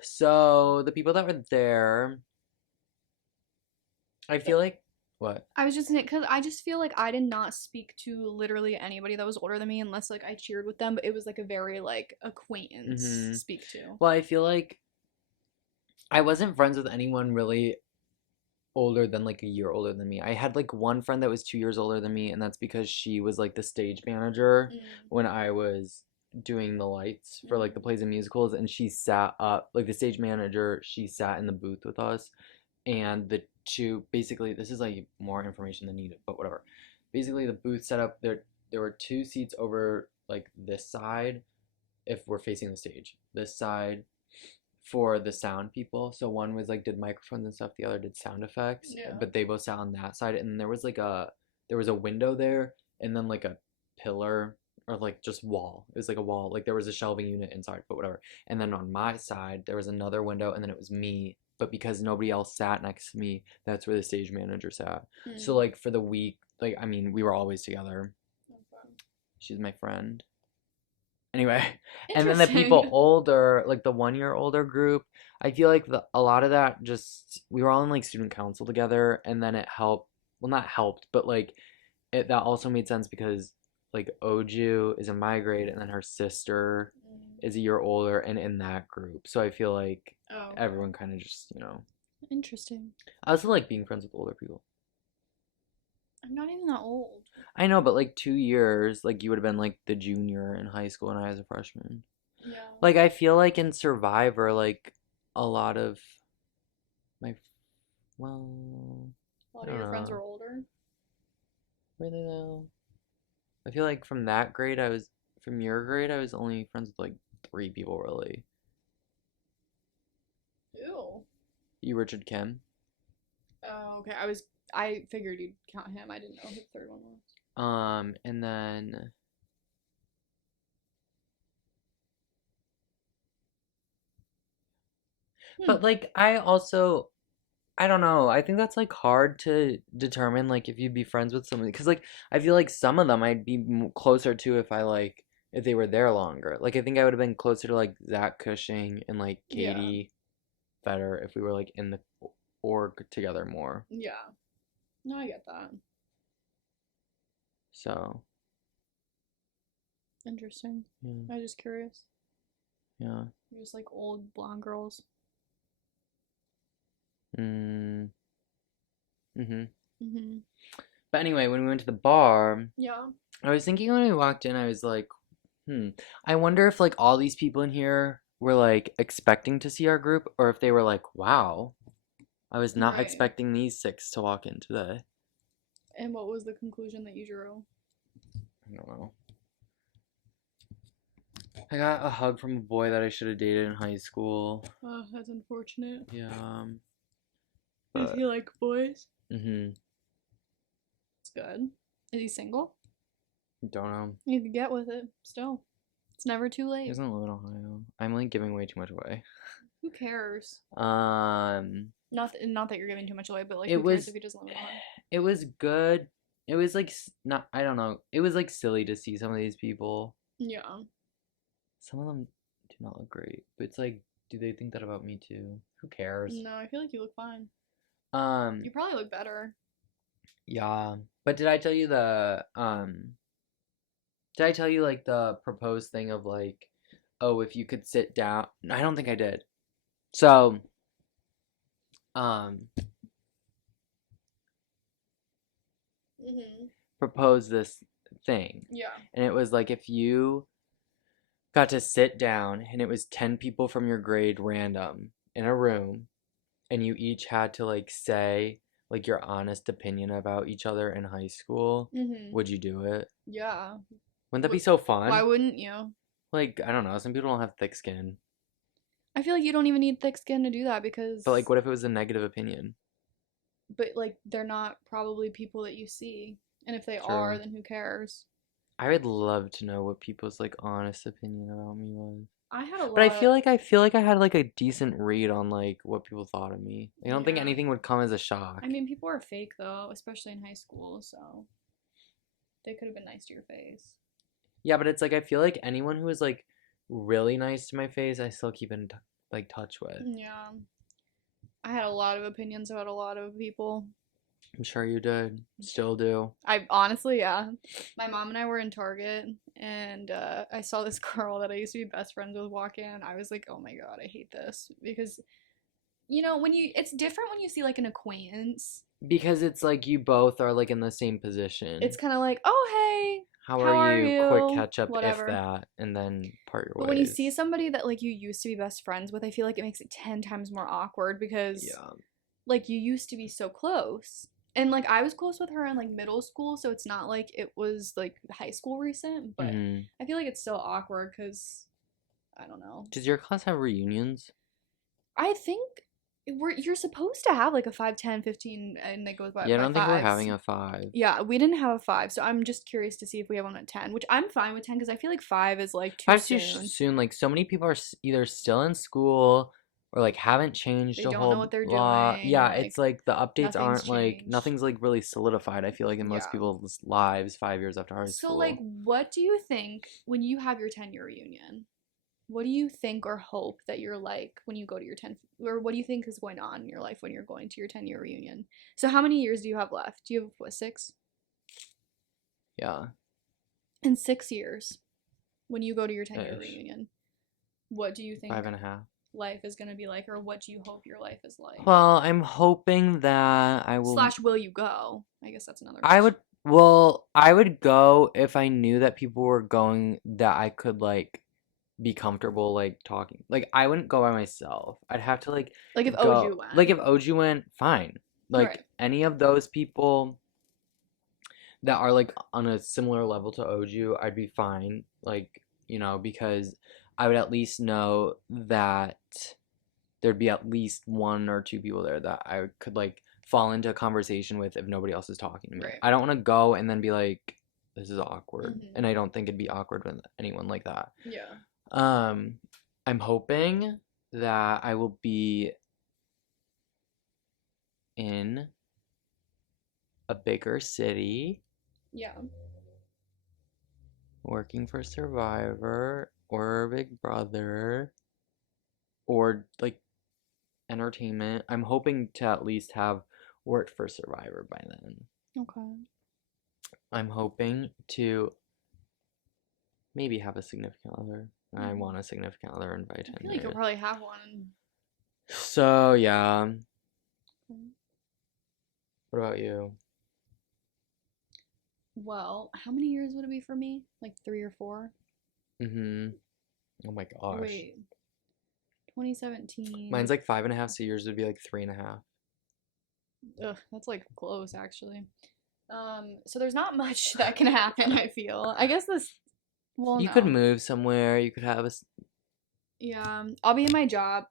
So the people that were there, I feel like what? I was just in it because I just feel like I did not speak to literally anybody that was older than me unless like I cheered with them, but it was like a very like acquaintance speak to. Well, I feel like I wasn't friends with anyone really older than like a year older than me. I had like one friend that was 2 years older than me, and that's because she was like the stage manager when I was doing the lights for like the plays and musicals, and she sat up like the stage manager, she sat in the booth with us, and the two, basically this is like more information than needed, but whatever. Basically the booth set up there were 2 seats over like this side if we're facing the stage. This side for the sound people. So one was like did microphones and stuff, the other did sound effects. Yeah. But they both sat on that side, and then there was a window there, and then like a pillar or like just wall. It was like a wall. Like there was a shelving unit inside, but whatever. And then on my side there was another window, and then it was me. But because nobody else sat next to me, that's where the stage manager sat. So like for the week, like I mean, we were always together. Okay. She's my friend. Anyway, and then the people Interesting. older, like the 1 year older group, I feel like a lot of that just we were all in like student council together, and then it helped. Well, not helped, but like it that also made sense because like Oju is in my grade, and then her sister Mm. is a year older, and in that group. So I feel like Oh, okay. everyone kind of just Interesting. I also like being friends with older people. I'm not even that old. I know, but like 2 years, like you would have been like the junior in high school, and I was a freshman. Yeah. Like I feel like in Survivor, like a lot of my well, A I lot of don't your friends know. are older. Were they though? I feel like from that grade, from your grade, I was only friends with like 3 people really. Ew. You, Richard, Kim. Oh, okay. I figured you'd count him. I didn't know who the third one was. And then Hmm. but like I don't know. I think that's like hard to determine like if you'd be friends with somebody because like I feel like some of them I'd be closer to if they were there longer. Like I think I would have been closer to like Zach Cushing and like Yeah. Katie better if we were like in the org together more. Yeah. No, I get that. So Interesting. yeah, I was just curious. yeah. You're just like old blonde girls. Mm, mm-hmm. Mm-hmm. But anyway, when we went to the bar, Yeah. I was thinking when we walked in, I was like, I wonder if like all these people in here were like expecting to see our group, or if they were like, wow, I was not Right. expecting these six to walk in today. And what was the conclusion that you drew? I don't know. I got a hug from a boy that I should have dated in high school. Oh, that's unfortunate. Yeah, Does but he like boys? mm-hmm. It's good. Is he single? Don't know. You could get with it still. It's never too He late. doesn't live in Ohio. I'm like giving way too much away. Who cares? Um, Not that you're giving too much away, but like it who cares was if he doesn't live in Ohio? it was good. It was like not I don't know. It was like silly to see some of these people. Yeah. Some of them do not look great, but it's like, do they think that about me too? Who cares? No, I feel like you look fine. Um, You probably look better. yeah. But did I tell you did I tell you like the proposed thing of like, oh, if you could sit down? I don't think I did. So, um, Mhm. proposed this thing, Yeah. and it was like if you got to sit down, and it was 10 people from your grade random in a room, and you each had to like say like your honest opinion about each other in high school, Mhm. would you do it? Yeah. Wouldn't that be so Why fun? wouldn't you? Like, I don't know, some people don't have thick skin. I feel like you don't even need thick skin to do that But like because, what if it was a negative opinion? but like they're not probably people that you see, and if they are, True. then who cares? I would love to know what people's like honest opinion about me was. I had a But lot. I feel like I had like a decent read on like what people thought of me. I don't think Yeah. anything would come as a I shock. mean, people are fake though, especially in high school, so they could have been nice to your face. Yeah, but it's like I feel like anyone who was like really nice to my face, I still keep in like touch with. Yeah. I had a lot of opinions about a lot of people. I'm sure you did. Still do. I honestly, yeah. My mom and I were in Target, and I saw this girl that I used to be best friends with walk in. I was like, oh my god, I hate this because it's different when you see like an acquaintance. Because it's like you both are like in the same It's position. kind of like, oh hey, How are how are you? Quick you? catch up, if Whatever. that, and then part your But when you see ways. somebody that like you used to be best friends with, I feel like it makes it 10 times more awkward because Yeah. like you used to be so close. And like I was close with her in like middle school, so it's not like it was like high school recent, but Mm-hmm. I feel like it's still awkward cuz I don't know. Does your class have reunions? I think you're supposed to have like a 5, 10, 15, and it goes Yeah, I by don't think we're fives. having a 5. Yeah, we didn't have a 5, so I'm just curious to see if we have one at 10, which I'm fine with 10 because I feel like 5 is like too Five's too soon. soon. Like so many people are either still in school or like haven't changed They a don't know whole what they're lot. doing. Yeah, Like it's like the updates nothing's aren't like changed. nothing's like really solidified. I feel like in most Yeah. people's lives 5 years after high So like school. what do you think when you have your 10-year reunion? What do you think or hope that you're like when you go to your 10, or what do you think is going on in your life when you're going to your 10-year reunion? So how many years do you have left? Do you have what, 6? Yeah, In 6 years when you go to your 10-year ish. reunion, what do you Five think and a half. life is going to be like, or what do you hope your life is like? Well, I'm hoping that I will. Slash, will you go? I guess that's another I would. question. Well, I would go if I knew that people were going that I could like be comfortable like talking. Like I wouldn't go by myself. I'd have to like Like if go. Oju Like went. if OG went, fine. Right. Like any of those people that are like on a similar level to Oju, I'd be fine. Like, because I would at least know that there'd be at least one or two people there that I could like fall into a conversation with if nobody else is talking to me. Right. I don't want to go and then be like, this is awkward. Mm-hmm. And I don't think it'd be awkward with anyone like that. Yeah. Um, I'm hoping that I will be in a bigger city Yeah. working for Survivor or Big Brother or like entertainment. I'm hoping to at least have worked for Survivor by then. Okay. I'm hoping to maybe have a significant other. I Mm-hmm. want a significant other in by I 10 feel like you'll years. probably have one. So, yeah. Okay. What about you? Well, how many years would it be for me? Like 3 or 4? Mm-hmm. Oh my gosh. Wait, 2017. Mine's like 5.5, so yours would be like 3.5. Ugh, that's like close actually. So there's not much that can happen, I feel. I guess this, well, You could no. move somewhere. You could have a. Yeah, I'll be in my job.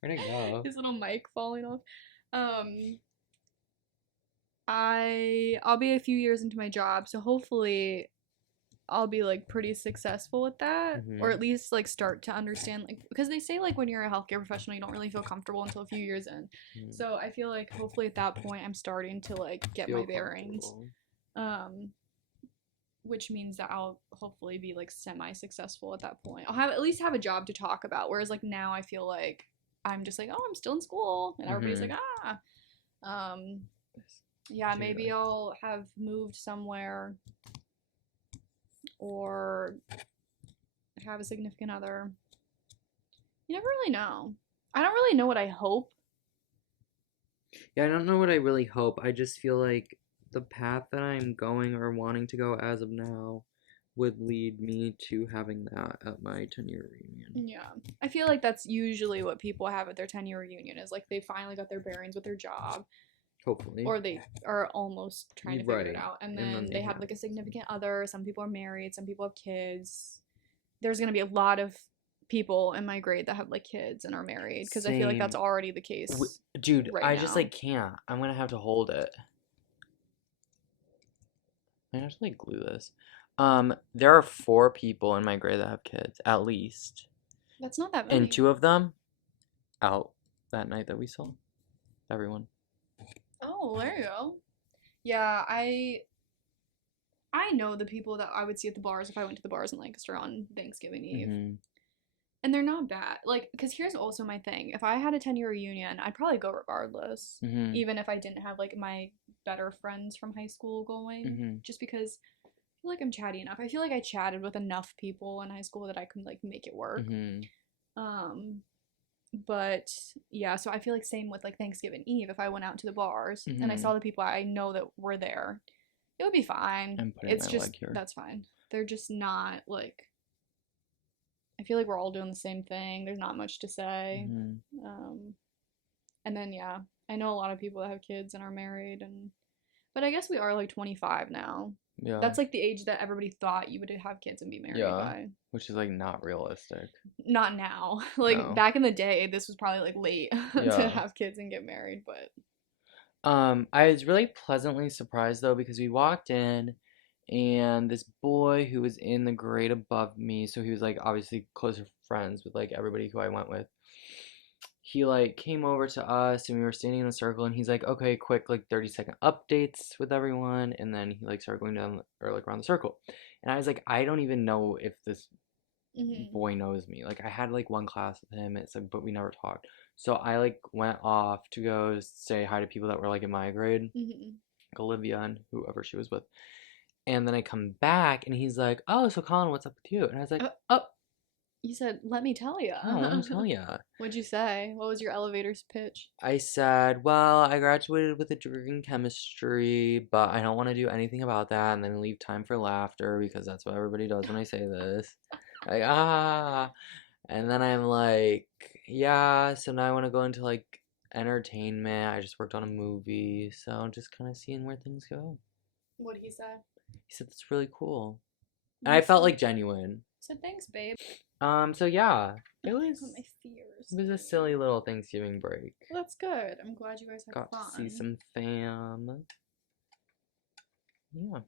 Where'd it go? His little mic falling off. Um, I'll be a few years into my job, so hopefully I'll be like pretty successful with that, or Mm-hmm. at least like start to understand, like, because they say like when you're a healthcare professional you don't really feel comfortable until a few years in. Mm-hmm. So I feel like hopefully at that point I'm starting to like get Feel my bearings. comfortable. Um which means that I'll hopefully be like semi successful at that point. I'll have at least have a job to talk about, whereas like now I feel like I'm just like, oh, I'm still in school, and everybody's Mm-hmm. like, ah. Um yeah, maybe I'll have moved somewhere or have a significant other. You never really know. I don't really know what I hope. Yeah, I don't know what I really hope. I just feel like the path that I'm going or wanting to go as of now would lead me to having that at my 10-year reunion. Yeah. I feel like that's usually what people have at their 10-year reunion, is like they finally got their bearings with their job, Hopefully. or they are almost trying to figure it Right. out, and And then then they have like a significant other. Some people are married, some people have kids. There's going to be a lot of people in my grade that have like kids and are married, because I feel like that's Same. already the case Dude, right I just now. like can't. I'm gonna have to hold it. I have to like glue this. There are 4 people in my grade that have kids, at least. That's not that And many. 2 of them out that night that we saw. Everyone. Oh, there you go. Yeah, I know the people that I would see at the bars if I went to the bars in Lancaster on Thanksgiving Eve. Mm-hmm. And they're not bad. Like, because here's also my thing. If I had a 10-year reunion, I'd probably go regardless. Mm-hmm. Even if I didn't have, like, my better friends from high school going. Mm-hmm. Just because I feel like I'm chatty enough. I feel like I chatted with enough people in high school that I could, like, make it work. Mm-hmm. But, yeah, so I feel like same with, like, Thanksgiving Eve. If I went out to the bars and I Mm-hmm. saw the people I know that were there, it would be fine. I'm putting It's my just, leg here. that's fine. They're just not, like, I feel like we're all doing the same thing. There's not much to say. Mm-hmm. And then yeah, I know a lot of people that have kids and are married, and but I guess we are like 25 now. Yeah. That's like the age that everybody thought you would have kids and be married by. Which is like not realistic. Not now. Like No. back in the day, this was probably like late to Yeah. have kids and get married, but I was really pleasantly surprised though because we walked in and this boy who was in the grade above me, so he was like obviously closer friends with like everybody who I went with. He like came over to us and we were standing in a circle and he's like, okay, quick, like 30-second updates with everyone. And then he like started going down or like around the circle. And I was like, I don't even know if this Mm-hmm. boy knows me. Like I had like one class with him. It's like, but we never talked. So I like went off to go say hi to people that were like in my grade, Mm-hmm. like Olivia and whoever she was with. And then I come back and he's like, oh, so Colin, what's up with you? And I was like, oh, You said, "Let me tell you." no, let me tell you. What'd you say? What was your elevator's pitch? I said, well, I graduated with a degree in chemistry, but I don't want to do anything about that and then leave time for laughter because that's what everybody does when I say this. Like, ah. And then I'm like, yeah, so now I want to go into like entertainment. I just worked on a movie, so I'm just kind of seeing where things go. What'd he say? He said, that's really cool. And I Nice. felt like genuine. Said thanks, babe. So yeah, it Oh, was my fears. it was a silly little Thanksgiving break. Well, that's good. I'm glad you guys had Got fun. to see some fam. Yeah,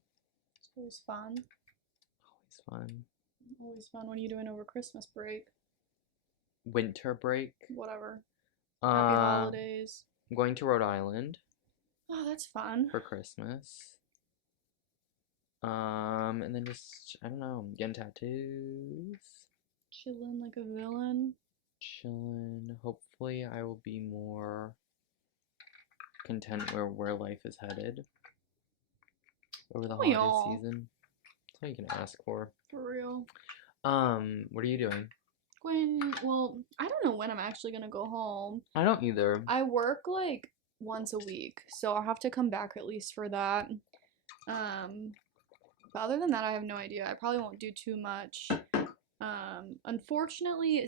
It's always fun. it's fun. Always fun. What are you doing over Christmas break? Winter break. Whatever. Happy holidays. I'm going to Rhode Island Oh, that's fun. for Christmas. And then just, I don't know, getting tattoos, Chilling like a villain. chilling. Hopefully I will be more content where life is headed over the holiday season. That's all you can ask for. For real. What are you doing? Well, I don't know when I'm actually gonna go home. I don't either. I work like once a week, so I'll have to come back at least for that. But other than that, I have no idea. I probably won't do too much. Unfortunately,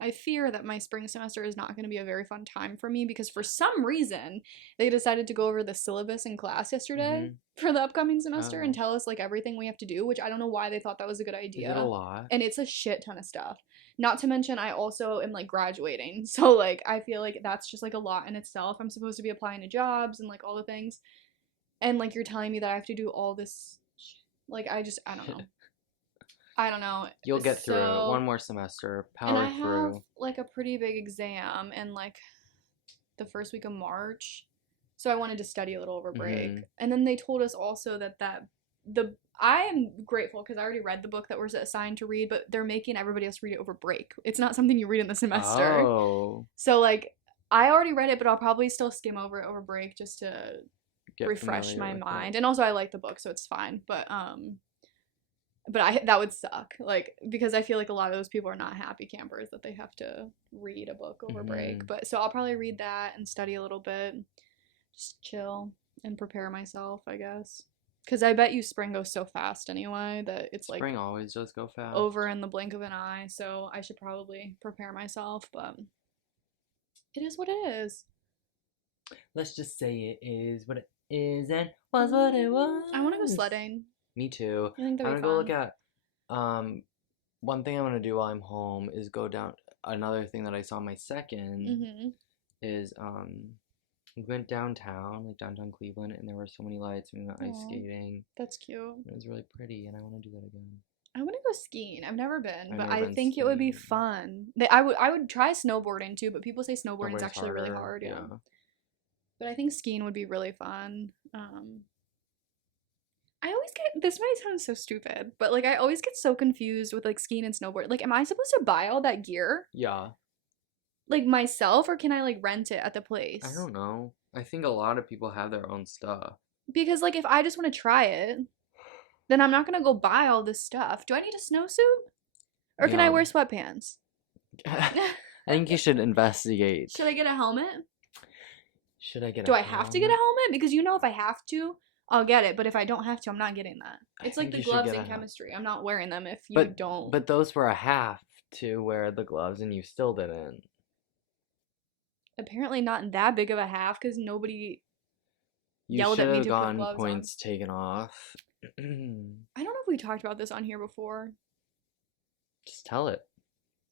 I fear that my spring semester is not going to be a very fun time for me because for some reason they decided to go over the syllabus in class yesterday for the upcoming semester and tell us like everything we have to do, which I don't know why they thought that was a good idea. Is it a lot? And it's a shit ton of stuff. Not to mention I also am like graduating, so like I feel like that's just like a lot in itself. I'm supposed to be applying to jobs and like all the things, and like you're telling me that I have to do all this. Like I don't know. I don't know. You'll get through it. One more semester. Power and I through. have like a pretty big exam in like the first week of March. So I wanted to study a little over break. And then they told us also that I am grateful because I already read the book that we're assigned to read, but they're making everybody else read it over break. It's not something you read in the semester. Oh. So like I already read it, but I'll probably still skim over it over break just to refresh my mind. And also I like the book, so it's fine. But that would suck, like, because I feel like a lot of those people are not happy campers that they have to read a book over break. But so I'll probably read that and study a little bit, just chill and prepare myself, I guess. Because I bet you spring goes so fast anyway that it's like spring always does go fast. Over in the blink of an eye. So I should probably prepare myself, but it is what it is. Let's just say it is what it is and was what it was. I want to go sledding. Me too. I think that'd I'm be gonna go fun. look at one thing I'm gonna do while I'm home is go down. Another thing that I saw my second is we went downtown, like downtown Cleveland, and there were so many lights. We went ice skating. That's cute. It was really pretty, and I want to do that again. I want to go skiing. I've never been, but I think skiing. it would be fun. I would try snowboarding too, but people say snowboarding is actually really hard. Yeah. But I think skiing would be really fun. I always get, this might sound so stupid, but like I always get so confused with like skiing and snowboard. Like, am I supposed to buy all that gear? Yeah. Like myself, or can I like rent it at the place? I don't know. I think a lot of people have their own stuff. Because like if I just want to try it, then I'm not gonna go buy all this stuff. Do I need a snowsuit? Or can I wear sweatpants? I think you should investigate. Should I get a helmet? Should I get Do I have to get a helmet? Because you know if I have to, I'll get it. But if I don't have to, I'm not getting that. It's like the gloves in chemistry. I'm not wearing them if you don't. But those were a have to wear the gloves and you still didn't. Apparently not that big of a half because nobody yelled at me to put gloves on. You should have gotten points taken off. I don't know if we talked about this on here before. Just tell it.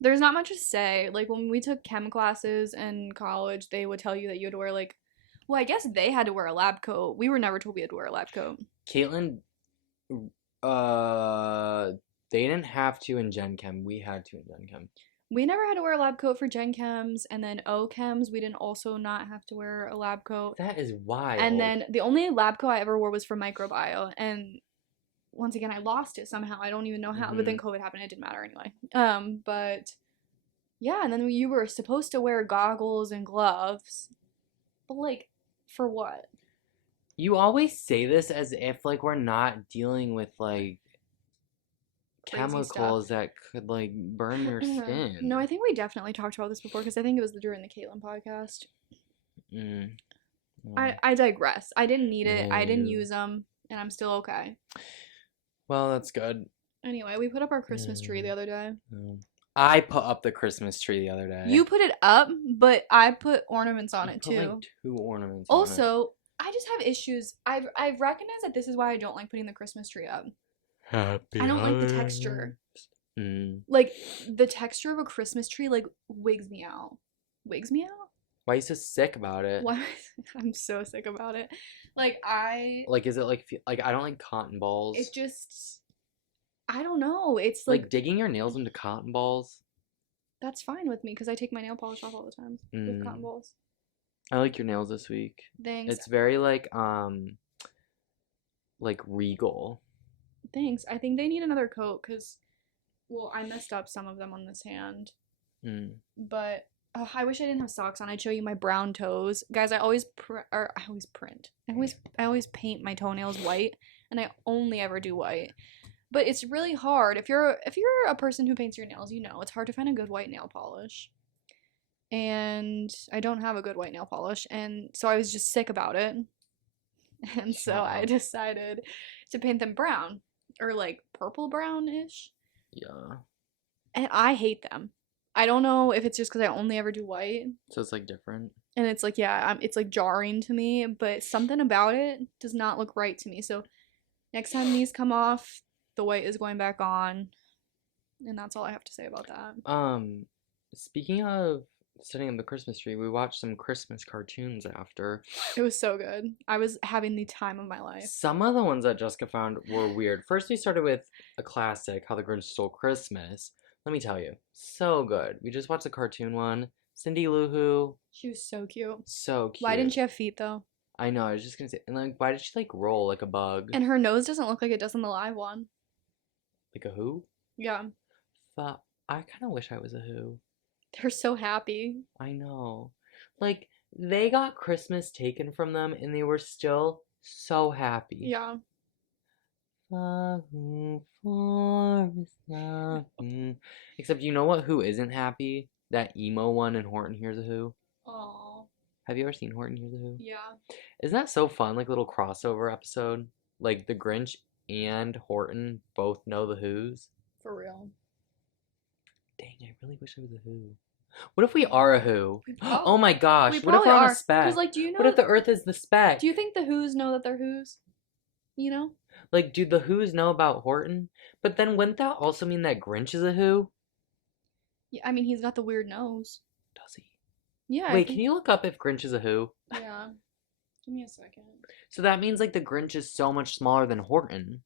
There's not much to say. Like when we took chem classes in college, they would tell you that you had to wear like, well, I guess they had to wear a lab coat. We were never told we had to wear a lab coat. Caitlin They didn't have to in Gen Chem. We had to in Gen Chem. We never had to wear a lab coat for Gen Chems, and then O Chems, we didn't also not have to wear a lab coat. That is wild. And then the only lab coat I ever wore was for microbio, and once again, I lost it somehow. I don't even know how, but then COVID happened. It didn't matter anyway. But yeah, and then you were supposed to wear goggles and gloves, but like, for what? You always say this as if like we're not dealing with like Crazy chemicals that could like burn your skin. No, I think we definitely talked about this before because I think it was during the Caitlin podcast. I digress. I didn't need it. I didn't use them, and I'm still okay. Well, that's good. Anyway, we put up our Christmas tree the other day. I put up the Christmas tree the other day. You put it up, but I put ornaments on it too. Like 2 ornaments. Also, I just have issues. I've recognized that this is why I don't like putting the Christmas tree up. Happy I don't like the texture. Mm. Like the texture of a Christmas tree, like wigs me out. Wigs me out. Why are you so sick about it? Why? I'm so sick about it. Like is it like I don't like cotton balls. It just. I don't know. It's like digging your nails into cotton balls. That's fine with me because I take my nail polish off all the time with cotton balls. I like your nails this week. Thanks. It's very like regal. Thanks. I think they need another coat because, well, I messed up some of them on this hand. But I wish I didn't have socks on. I'd show you my brown toes, guys. I always paint my toenails white, and I only ever do white. But it's really hard if you're a person who paints your nails. You know, it's hard to find a good white nail polish. And I don't have a good white nail polish, and so I was just sick about it. And so I decided to paint them brown. Or like purple brownish. Yeah. And I hate them. I don't know if it's just because I only ever do white. So it's like different. And it's like, yeah, it's like jarring to me, but something about it does not look right to me. So next time these come off, the white is going back on. And that's all I have to say about that. Speaking of setting up the Christmas tree, we watched some Christmas cartoons after. It was so good. I was having the time of my life. Some of the ones that Jessica found were weird. First, we started with a classic, How the Grinch Stole Christmas. Let me tell you, so good. We just watched the cartoon one. Cindy Lou Who. She was so cute. So cute. Why didn't she have feet, though? I know, I was just gonna say, and like, why did she like roll like a bug? And her nose doesn't look like it does in the live one. Like a who? Yeah. I kind of wish I was a who. They're so happy. I know. Like, they got Christmas taken from them, and they were still so happy. Yeah. Except you know what who isn't happy? That emo one in Horton Hears a Who. Aww. Have you ever seen Horton Hears a Who? Yeah. Isn't that so fun? Like, a little crossover episode? Like, the Grinch and Horton both know the Who's. For real. Dang, I really wish I was a Who. What if we are a Who? Oh my gosh. We What if we're on a speck? Because, like, do you know? What if the Earth is the speck? Do you think the Who's know that they're Who's? You know? Like, do the Who's know about Horton? But then wouldn't that also mean that Grinch is a Who? Yeah, I mean, he's got the weird nose. Does he? Yeah. Wait, can you look up if Grinch is a Who? Yeah. Give me a second. So that means, like, the Grinch is so much smaller than Horton.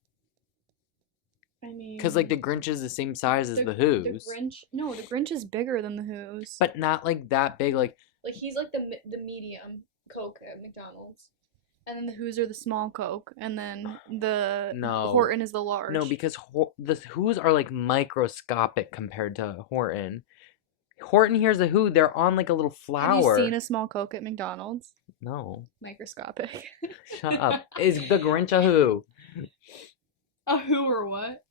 I mean... Because, like, the Grinch is the same size as the Who's. The Grinch is bigger than the Who's. But not, like, that big, like... Like, he's, like, the medium Coke at McDonald's. And then the Who's are the small Coke. And then the... No. Horton is the large. No, because the Who's are, like, microscopic compared to Horton. Horton Hears a Who, they're on, like, a little flower. Have you seen a small Coke at McDonald's? No. Microscopic. Shut up. Is the Grinch a Who? A Who or what?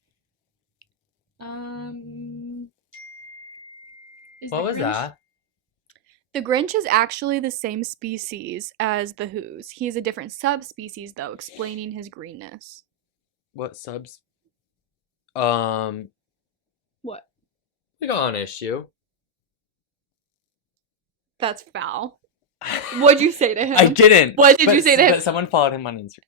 What was that? The Grinch is actually the same species as the Who's. He is a different subspecies, though, explaining his greenness. What subs? What? We got an issue. That's foul. What'd you say to him? I didn't. What did you say to him? But someone followed him on Instagram.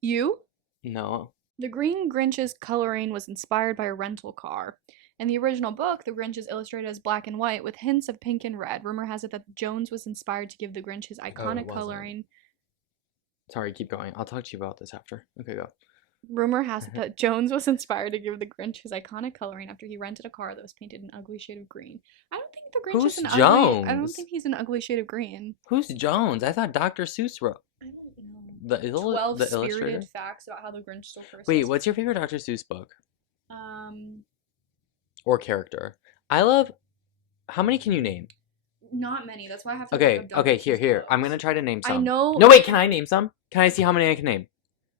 You? No. The Green Grinch's coloring was inspired by a rental car. In the original book, the Grinch is illustrated as black and white with hints of pink and red. Rumor has it that Jones was inspired to give the Grinch his iconic coloring. Sorry, keep going. I'll talk to you about this after. Okay, go. Rumor has it that Jones was inspired to give the Grinch his iconic coloring after he rented a car that was painted an ugly shade of green. I don't think the Grinch is Who's an ugly. I don't Jones? think he's an ugly shade of green. Who's Jones? I thought Dr. Seuss wrote I don't know. the 12 illustrator. spirited facts about how the Grinch stole Wait, Christmas. what's your favorite Dr. Seuss book Um, or character? I love. How many can you name? not many. That's why I have to look Okay, up Dr. okay, Seuss here. I'm books. gonna try to name I some. know. No, wait, can I name some? Can I see how many I can name?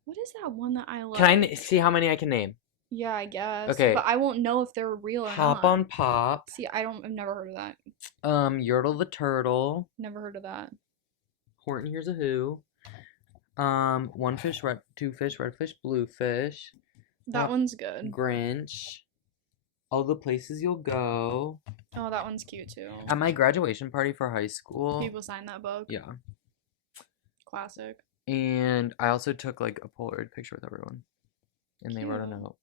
What is that one that I love? Can I see how many I can name? Yeah, I guess. Okay. But I won't know if they're real or Hop not. on Pop. See, I've never heard of that. Yertle the Turtle. Never heard of that. Horton Hears a Who. One fish, two fish, red fish, blue fish. That one's good. Grinch. All the Places You'll Go. Oh, that one's cute too. At my graduation party for high school. People signed that book. Yeah. Classic. And I also took like a Polaroid picture with everyone. And they wrote a Cute. note.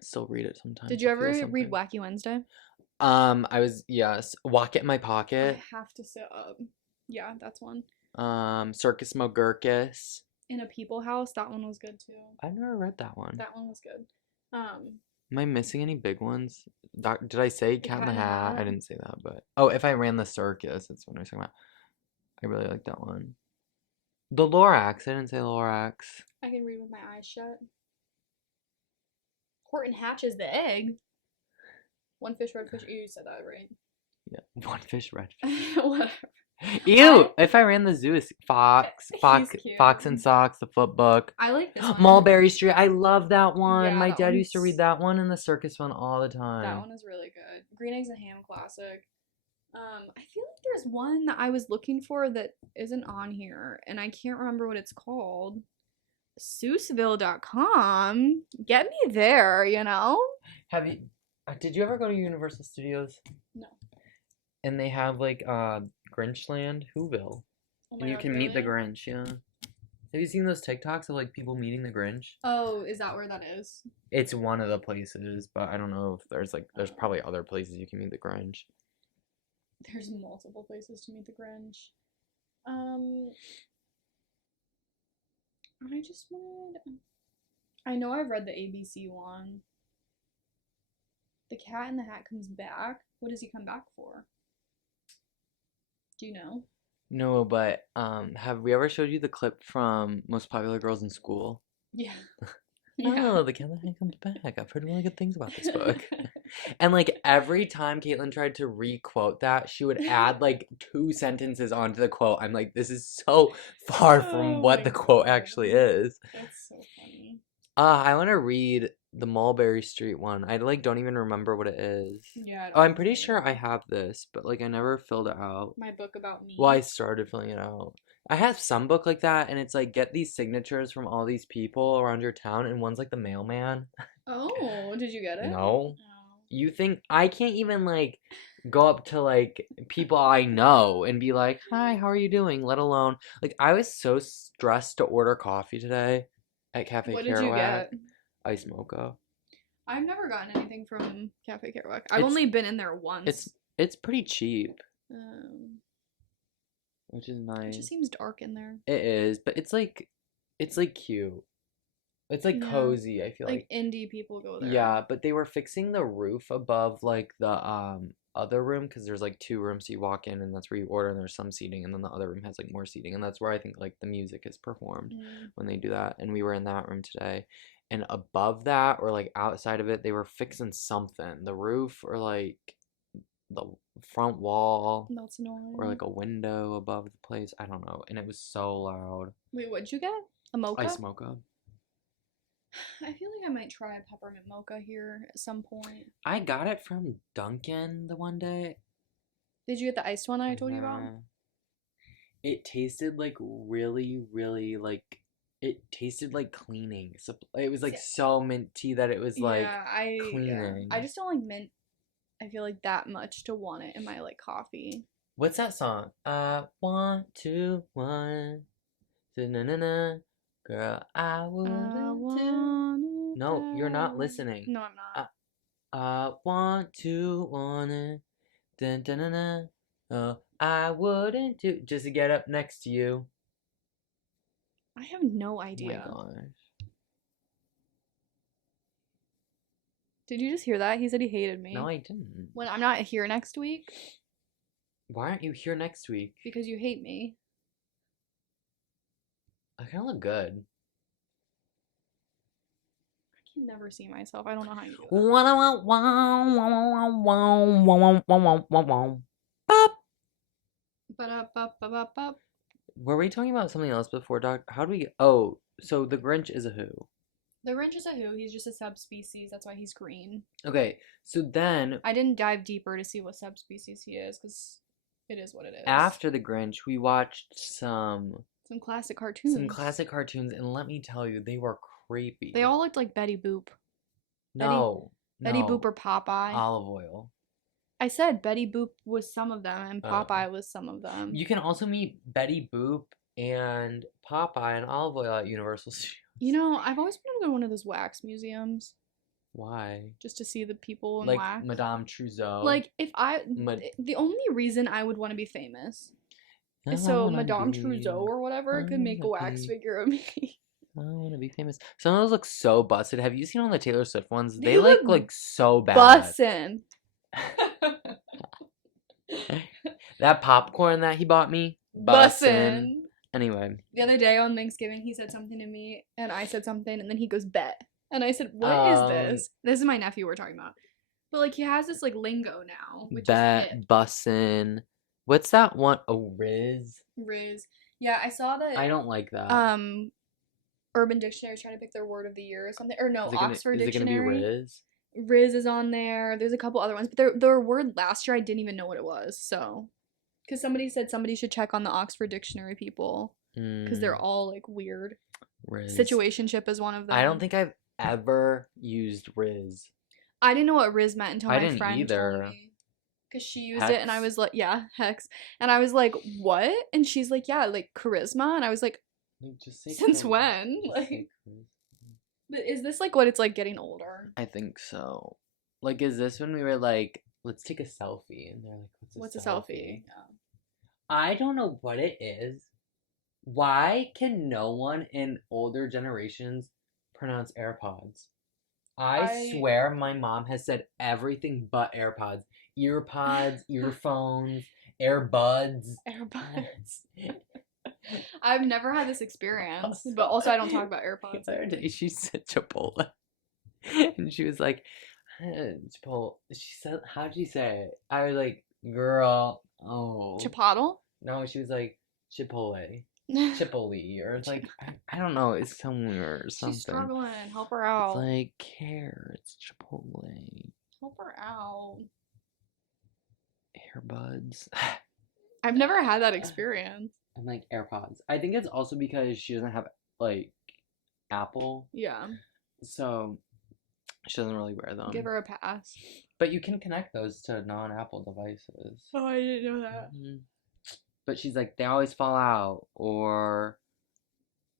Still read it sometimes. Did you I feel ever something. read Wacky Wednesday? I was, yes. Walk It in My I Pocket. have to sit up. Yeah, that's one. Circus McGurkus. In a People House, that one was good too. I've never read that one. That one was good. Am I missing any big ones? Did I say Cat in the Hat? I Hat. didn't say that, but oh, If I Ran the Circus, that's what I was talking about. I really like that one. The Lorax. I didn't say Lorax. I can read with my eyes shut. Horton hatches the egg. One fish, red fish. You said that right. Yeah, one fish, red fish. Whatever. Ew! If I Ran the Zoo is Fox, cute. Fox and Socks, the flip book. I like this one. Mulberry Street. I love that one. Yeah, My that dad used to read one's- that one and the circus one all the time. That one is really good. Green Eggs and Ham classic. I feel like there's one that I was looking for that isn't on here, and I can't remember what it's called. Seussville.com. Get me there, you know? Have you? Did you ever go to Universal Studios? No. And they have like Grinchland, Whoville, Oh my and you God, can meet the really? Grinch. Yeah. Have you seen those TikToks of like people meeting the Grinch? Oh, is that where that is? It's one of the places, but I don't know if there's probably other places you can meet the Grinch. There's multiple places to meet the Grinch. I just wanted. I know I've read the ABC one. The Cat in the Hat comes back. What does he come back for? Do you know? No, but have we ever showed you the clip from Most Popular Girls in School? Yeah. Oh, the Cat in the Hat comes back. I've heard really good things about this book. And like every time Caitlin tried to re-quote that, she would add like 2 sentences onto the quote. I'm like, this is so far from Oh what my the quote God. actually is. That's so funny. I want to read the Mulberry Street one. I like don't even remember what it is. Yeah. Oh, I'm pretty sure I have this, but like I never filled it out. My book about me. Well, I started filling it out. I have some book like that, and it's like get these signatures from all these people around your town, and one's like the mailman. Oh, did you get it? No. Oh. You think I can't even like go up to like people I know and be like, "Hi, how are you doing?" Let alone like I was so stressed to order coffee today at Cafe What did you Kerouac. get? Ice mocha. I've never gotten anything from Cafe Kerouac. I've It's- only been in there once. It's pretty cheap, Um, which is it nice. just seems dark in there. It is, but it's like cute. It's like Yeah. cozy, I feel Like indie people go there. Yeah, but they were fixing the roof above like the other room because there's like 2 rooms, so you walk in and that's where you order, and there's some seating, and then the other room has like more seating, and that's where I think like the music is performed Mm. when they do that. And we were in that room today, and above that or like outside of it, they were fixing something, the roof or like the front wall That's annoying. or like a window above the place. I don't know, and it was so loud. Wait, what'd you get? A mocha? Ice mocha. I feel like I might try a peppermint mocha here at some point. I got it from Dunkin' the one day. Did you get the iced one that I told you about? Nah. It tasted like really, really like it tasted like cleaning. So it was like Yeah. so minty that it was like yeah, I cleaning. I just don't like mint. I feel like that much to want it in my like coffee. What's that song? I want to one. Na-na-na. Girl, I wouldn't do. No, you're not listening. No, I'm not. I want to want it. Dun, dun, dun, dun. Oh, I wouldn't do just to get up next to you. I have no Oh my idea. gosh. Did you just hear that? He said he hated me. No, I didn't. When I'm not here next week Why aren't you here next week? because you hate me. I kind of look good. I can never see myself. I don't know how you do Bop. that. Were we talking about something else before, Doc? How do we? Oh, so the Grinch is a who? The Grinch is a who. He's just a subspecies. That's why he's green. Okay, so then I didn't dive deeper to see what subspecies he is because it is what it is. after the Grinch, we watched some classic cartoons. and let me tell you, they were creepy. They all looked like Betty Boop. No, Betty no. Boop or Popeye. Olive oil. I said Betty Boop was some of them and Popeye was some of them. You can also meet Betty Boop and Popeye and Olive Oil at Universal Studios. You know, I've always wanted to go to one of those wax museums. Why? Just to see the people in like wax. Madame Trousseau. Like if the only reason I would want to be famous is so Madame Trousseau or whatever could make a wax figure of me. I want to be famous. Some of those look so busted. Have you seen all the Taylor Swift ones? They They look look like so bad. Bussin'. That popcorn that he bought me, Bussin'. Anyway, The other day on Thanksgiving, he said something to me, and I said something, and then he goes, bet. And I said, what is this? This is my nephew we're talking about. But, like, he has this, like, lingo now, which is hip. bussin'. What's that one? Oh, Riz. Riz. Yeah, I saw that. I don't like that. Urban Dictionary is trying to pick their word of the year or something. Or no, Oxford Dictionary. Is it gonna be Riz? Riz is on there. There's a couple other ones. But their word last year, I didn't even know what it was, so... Because somebody said somebody should check on the Oxford Dictionary people. Because they're all, like, weird. Riz. Situationship is one of them. I don't think I've ever used Riz. I didn't know what Riz meant until my didn't friend either. told me. Because she used it, and I was like, yeah, hex. And I was like, what? And she's like, yeah, like, charisma. And I was like, just say since when? Like, but is this, like, what it's like getting older? I think so. Like, is this when we were like, let's take a selfie? And they're like, what's a selfie? Yeah. I don't know what it is. Why can no one in older generations pronounce AirPods? I swear my mom has said everything but AirPods. Earpods, earphones, AirBuds. AirBuds. I've never had this experience, but also I don't talk about AirPods. The other day she said Chipotle. And she was like, Chipotle. She said, how'd she say it? I was like, girl, oh. Chipotle? No, she was like, Chipotle. Chipotle. Or it's like, I don't know, it's somewhere or something. She's struggling. Help her out. It's like, carrots, Chipotle. Help her out. AirBuds. I've never had that experience. I'm like, AirPods. I think it's also because she doesn't have, like, Apple. Yeah. So, she doesn't really wear them. Give her a pass. But you can connect those to non-Apple devices. Oh, I didn't know that. Mm-hmm. But she's like, they always fall out, or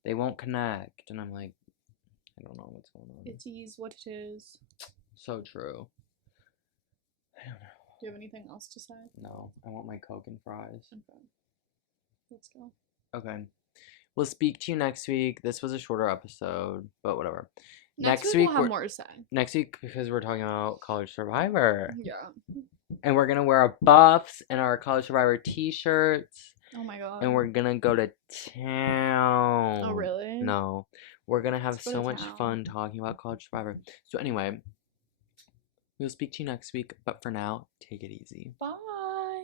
they won't connect. And I'm like, I don't know what's going on. It is what it is. So true. I don't know. Do you have anything else to say? No, I want my Coke and fries. Okay. Let's go. Okay. We'll speak to you next week. This was a shorter episode, but whatever. Next week we'll have more to say. Next week, because we're talking about College Survivor. Yeah. And we're going to wear our buffs and our College Survivor t-shirts. Oh my god. And we're going to go to town. Oh, really? No. We're going to have so much fun talking about College Survivor. So anyway, we'll speak to you next week. But for now, take it easy. Bye.